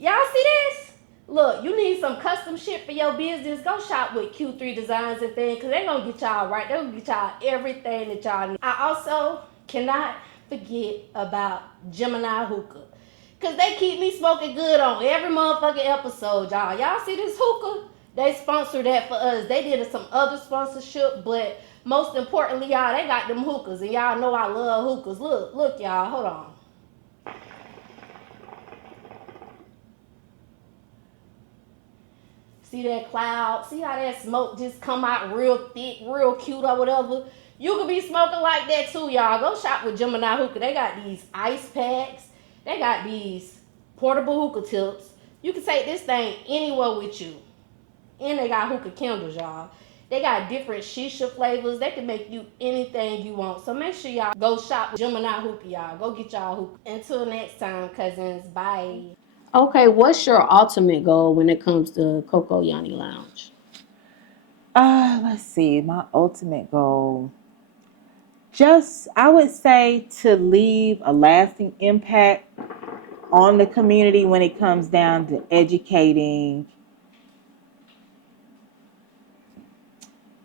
Y'all see this? Look, you need some custom shit for your business, go shop with Q3 Designs and Things, because they're going to get y'all right. They're going to get y'all everything that y'all need. I also cannot forget about Geminiih Hookah, because they keep me smoking good on every motherfucking episode, y'all. Y'all see this hookah? They sponsored that for us. They did some other sponsorship, but most importantly, y'all, they got them hookahs, and y'all know I love hookahs. Look, y'all, hold on. See that cloud? See how that smoke just come out real thick, real cute or whatever? You could be smoking like that too, y'all. Go shop with Geminiih Hookah. They got these ice packs. They got these portable hookah tips. You can take this thing anywhere with you. And they got hookah candles, y'all. They got different shisha flavors. They can make you anything you want. So make sure y'all go shop with Geminiih Hookah, y'all. Go get y'all hookah. Until next time, cousins. Bye. Okay, what's your ultimate goal when it comes to Coco Lounge? Let's see. My ultimate goal, I would say, to leave a lasting impact on the community when it comes down to educating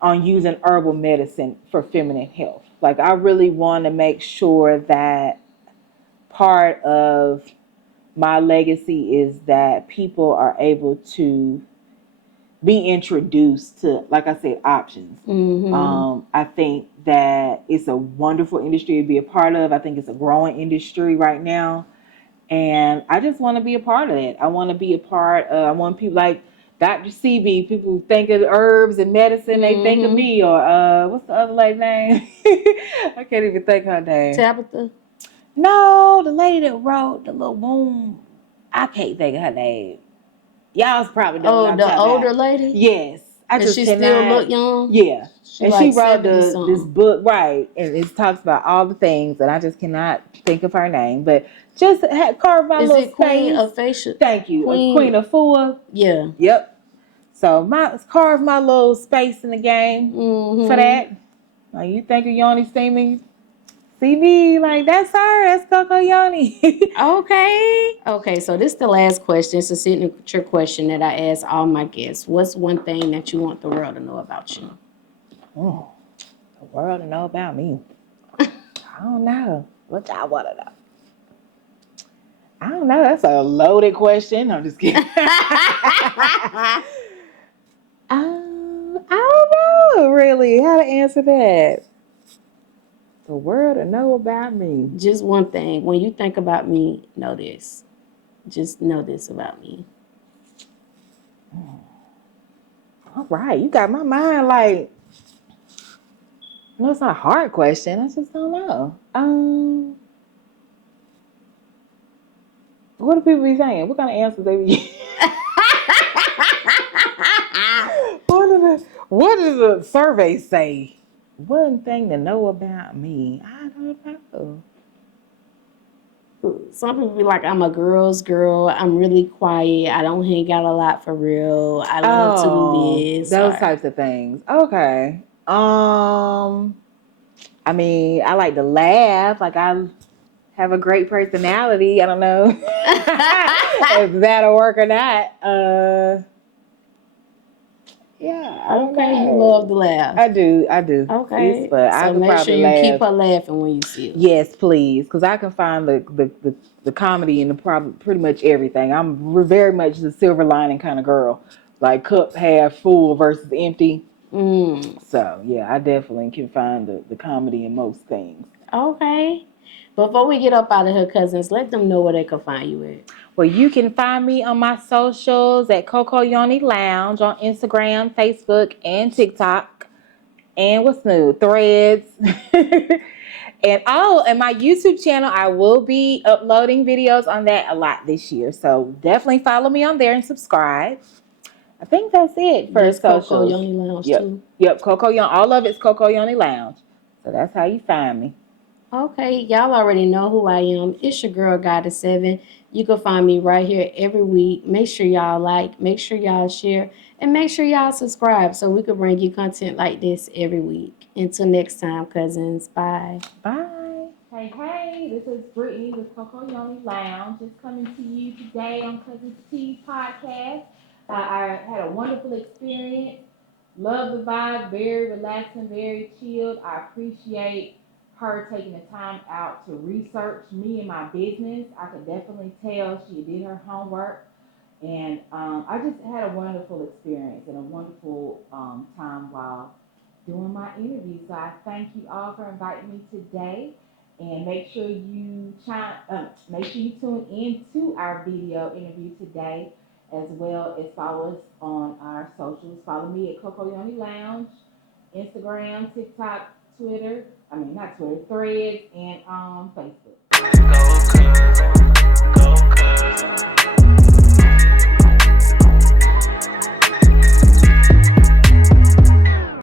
on using herbal medicine for feminine health. Like, I really want to make sure that part of my legacy is that people are able to be introduced to, like I said, options. I think that it's a wonderful industry to be a part of. I think it's a growing industry right now. And I just want to be a part of it. I want to be a part of, I want people like Dr. CB, people who think of herbs and medicine, they think of me. Or what's the other lady's name? I can't even think her name. Tabitha? No, the lady that wrote the little womb. I can't think of her name. Y'all's probably know what I'm talking about. Oh, the older lady? Yes. Does she still look young? Yeah. And like she wrote this book, right, and it talks about all the things, and I just cannot think of her name, but just carve my little space. Queen of Facia? Thank you. Queen of Fua? Yeah. Yep. So carve my little space in the game for that. Now you think of Yoni steaming? See me, like, that's her. That's Coco Yoni. Okay, so this is the last question. It's a signature question that I ask all my guests. What's one thing that you want the world to know about you? The world to know about me? I don't know. What y'all want to know? I don't know. That's a loaded question. I'm just kidding. I don't know really how to answer that. The world to know about me. Just one thing. When you think about me, know this. Just know this about me. All right, you got my mind like. No, it's not a hard question. I just don't know. What do people be saying? What kind of answers they be? What does the survey say? One thing to know about me. I don't know. Some people be like, I'm a girl's girl. I'm really quiet. I don't hang out a lot for real. I love to do this. Those types of things. Okay. I mean, I like to laugh. Like I have a great personality. I don't know if that'll work or not. Yeah. I don't Okay, know. you love to laugh. I do. Okay. But I So could make sure probably you laugh. keep her laughing when you see her. Yes, please, because I can find the comedy in the pretty much everything. I'm very much the silver lining kind of girl, like cup half full versus empty. So yeah, I definitely can find the comedy in most things. Okay. Before we get up out of here, cousins, let them know where they can find you at. Well, you can find me on my socials at Coco Yoni Lounge on Instagram, Facebook, and TikTok. And what's new? Threads. And my YouTube channel, I will be uploading videos on that a lot this year. So definitely follow me on there and subscribe. I think that's it for socials. Coco Yoni Lounge too. Yep, Coco Yoni. All of it's Coco Yoni Lounge. So that's how you find me. Okay, y'all already know who I am. It's your girl, Goddess 7. You can find me right here every week. Make sure y'all like, make sure y'all share, and make sure y'all subscribe so we can bring you content like this every week. Until next time, cousins. Bye. Bye. Hey, this is Brittany with Coco Yoni Lounge. Just coming to you today on Cuzn T's podcast. I had a wonderful experience. Love the vibe. Very relaxing, very chilled. I appreciate her taking the time out to research me and my business. I could definitely tell she did her homework. And I just had a wonderful experience and a wonderful time while doing my interview. So I thank you all for inviting me today. And make sure you tune in to our video interview today, as well as follow us on our socials. Follow me at Coco Yoni Lounge, Instagram, TikTok, Threads, and Facebook. Go Cuzn, go Cuzn.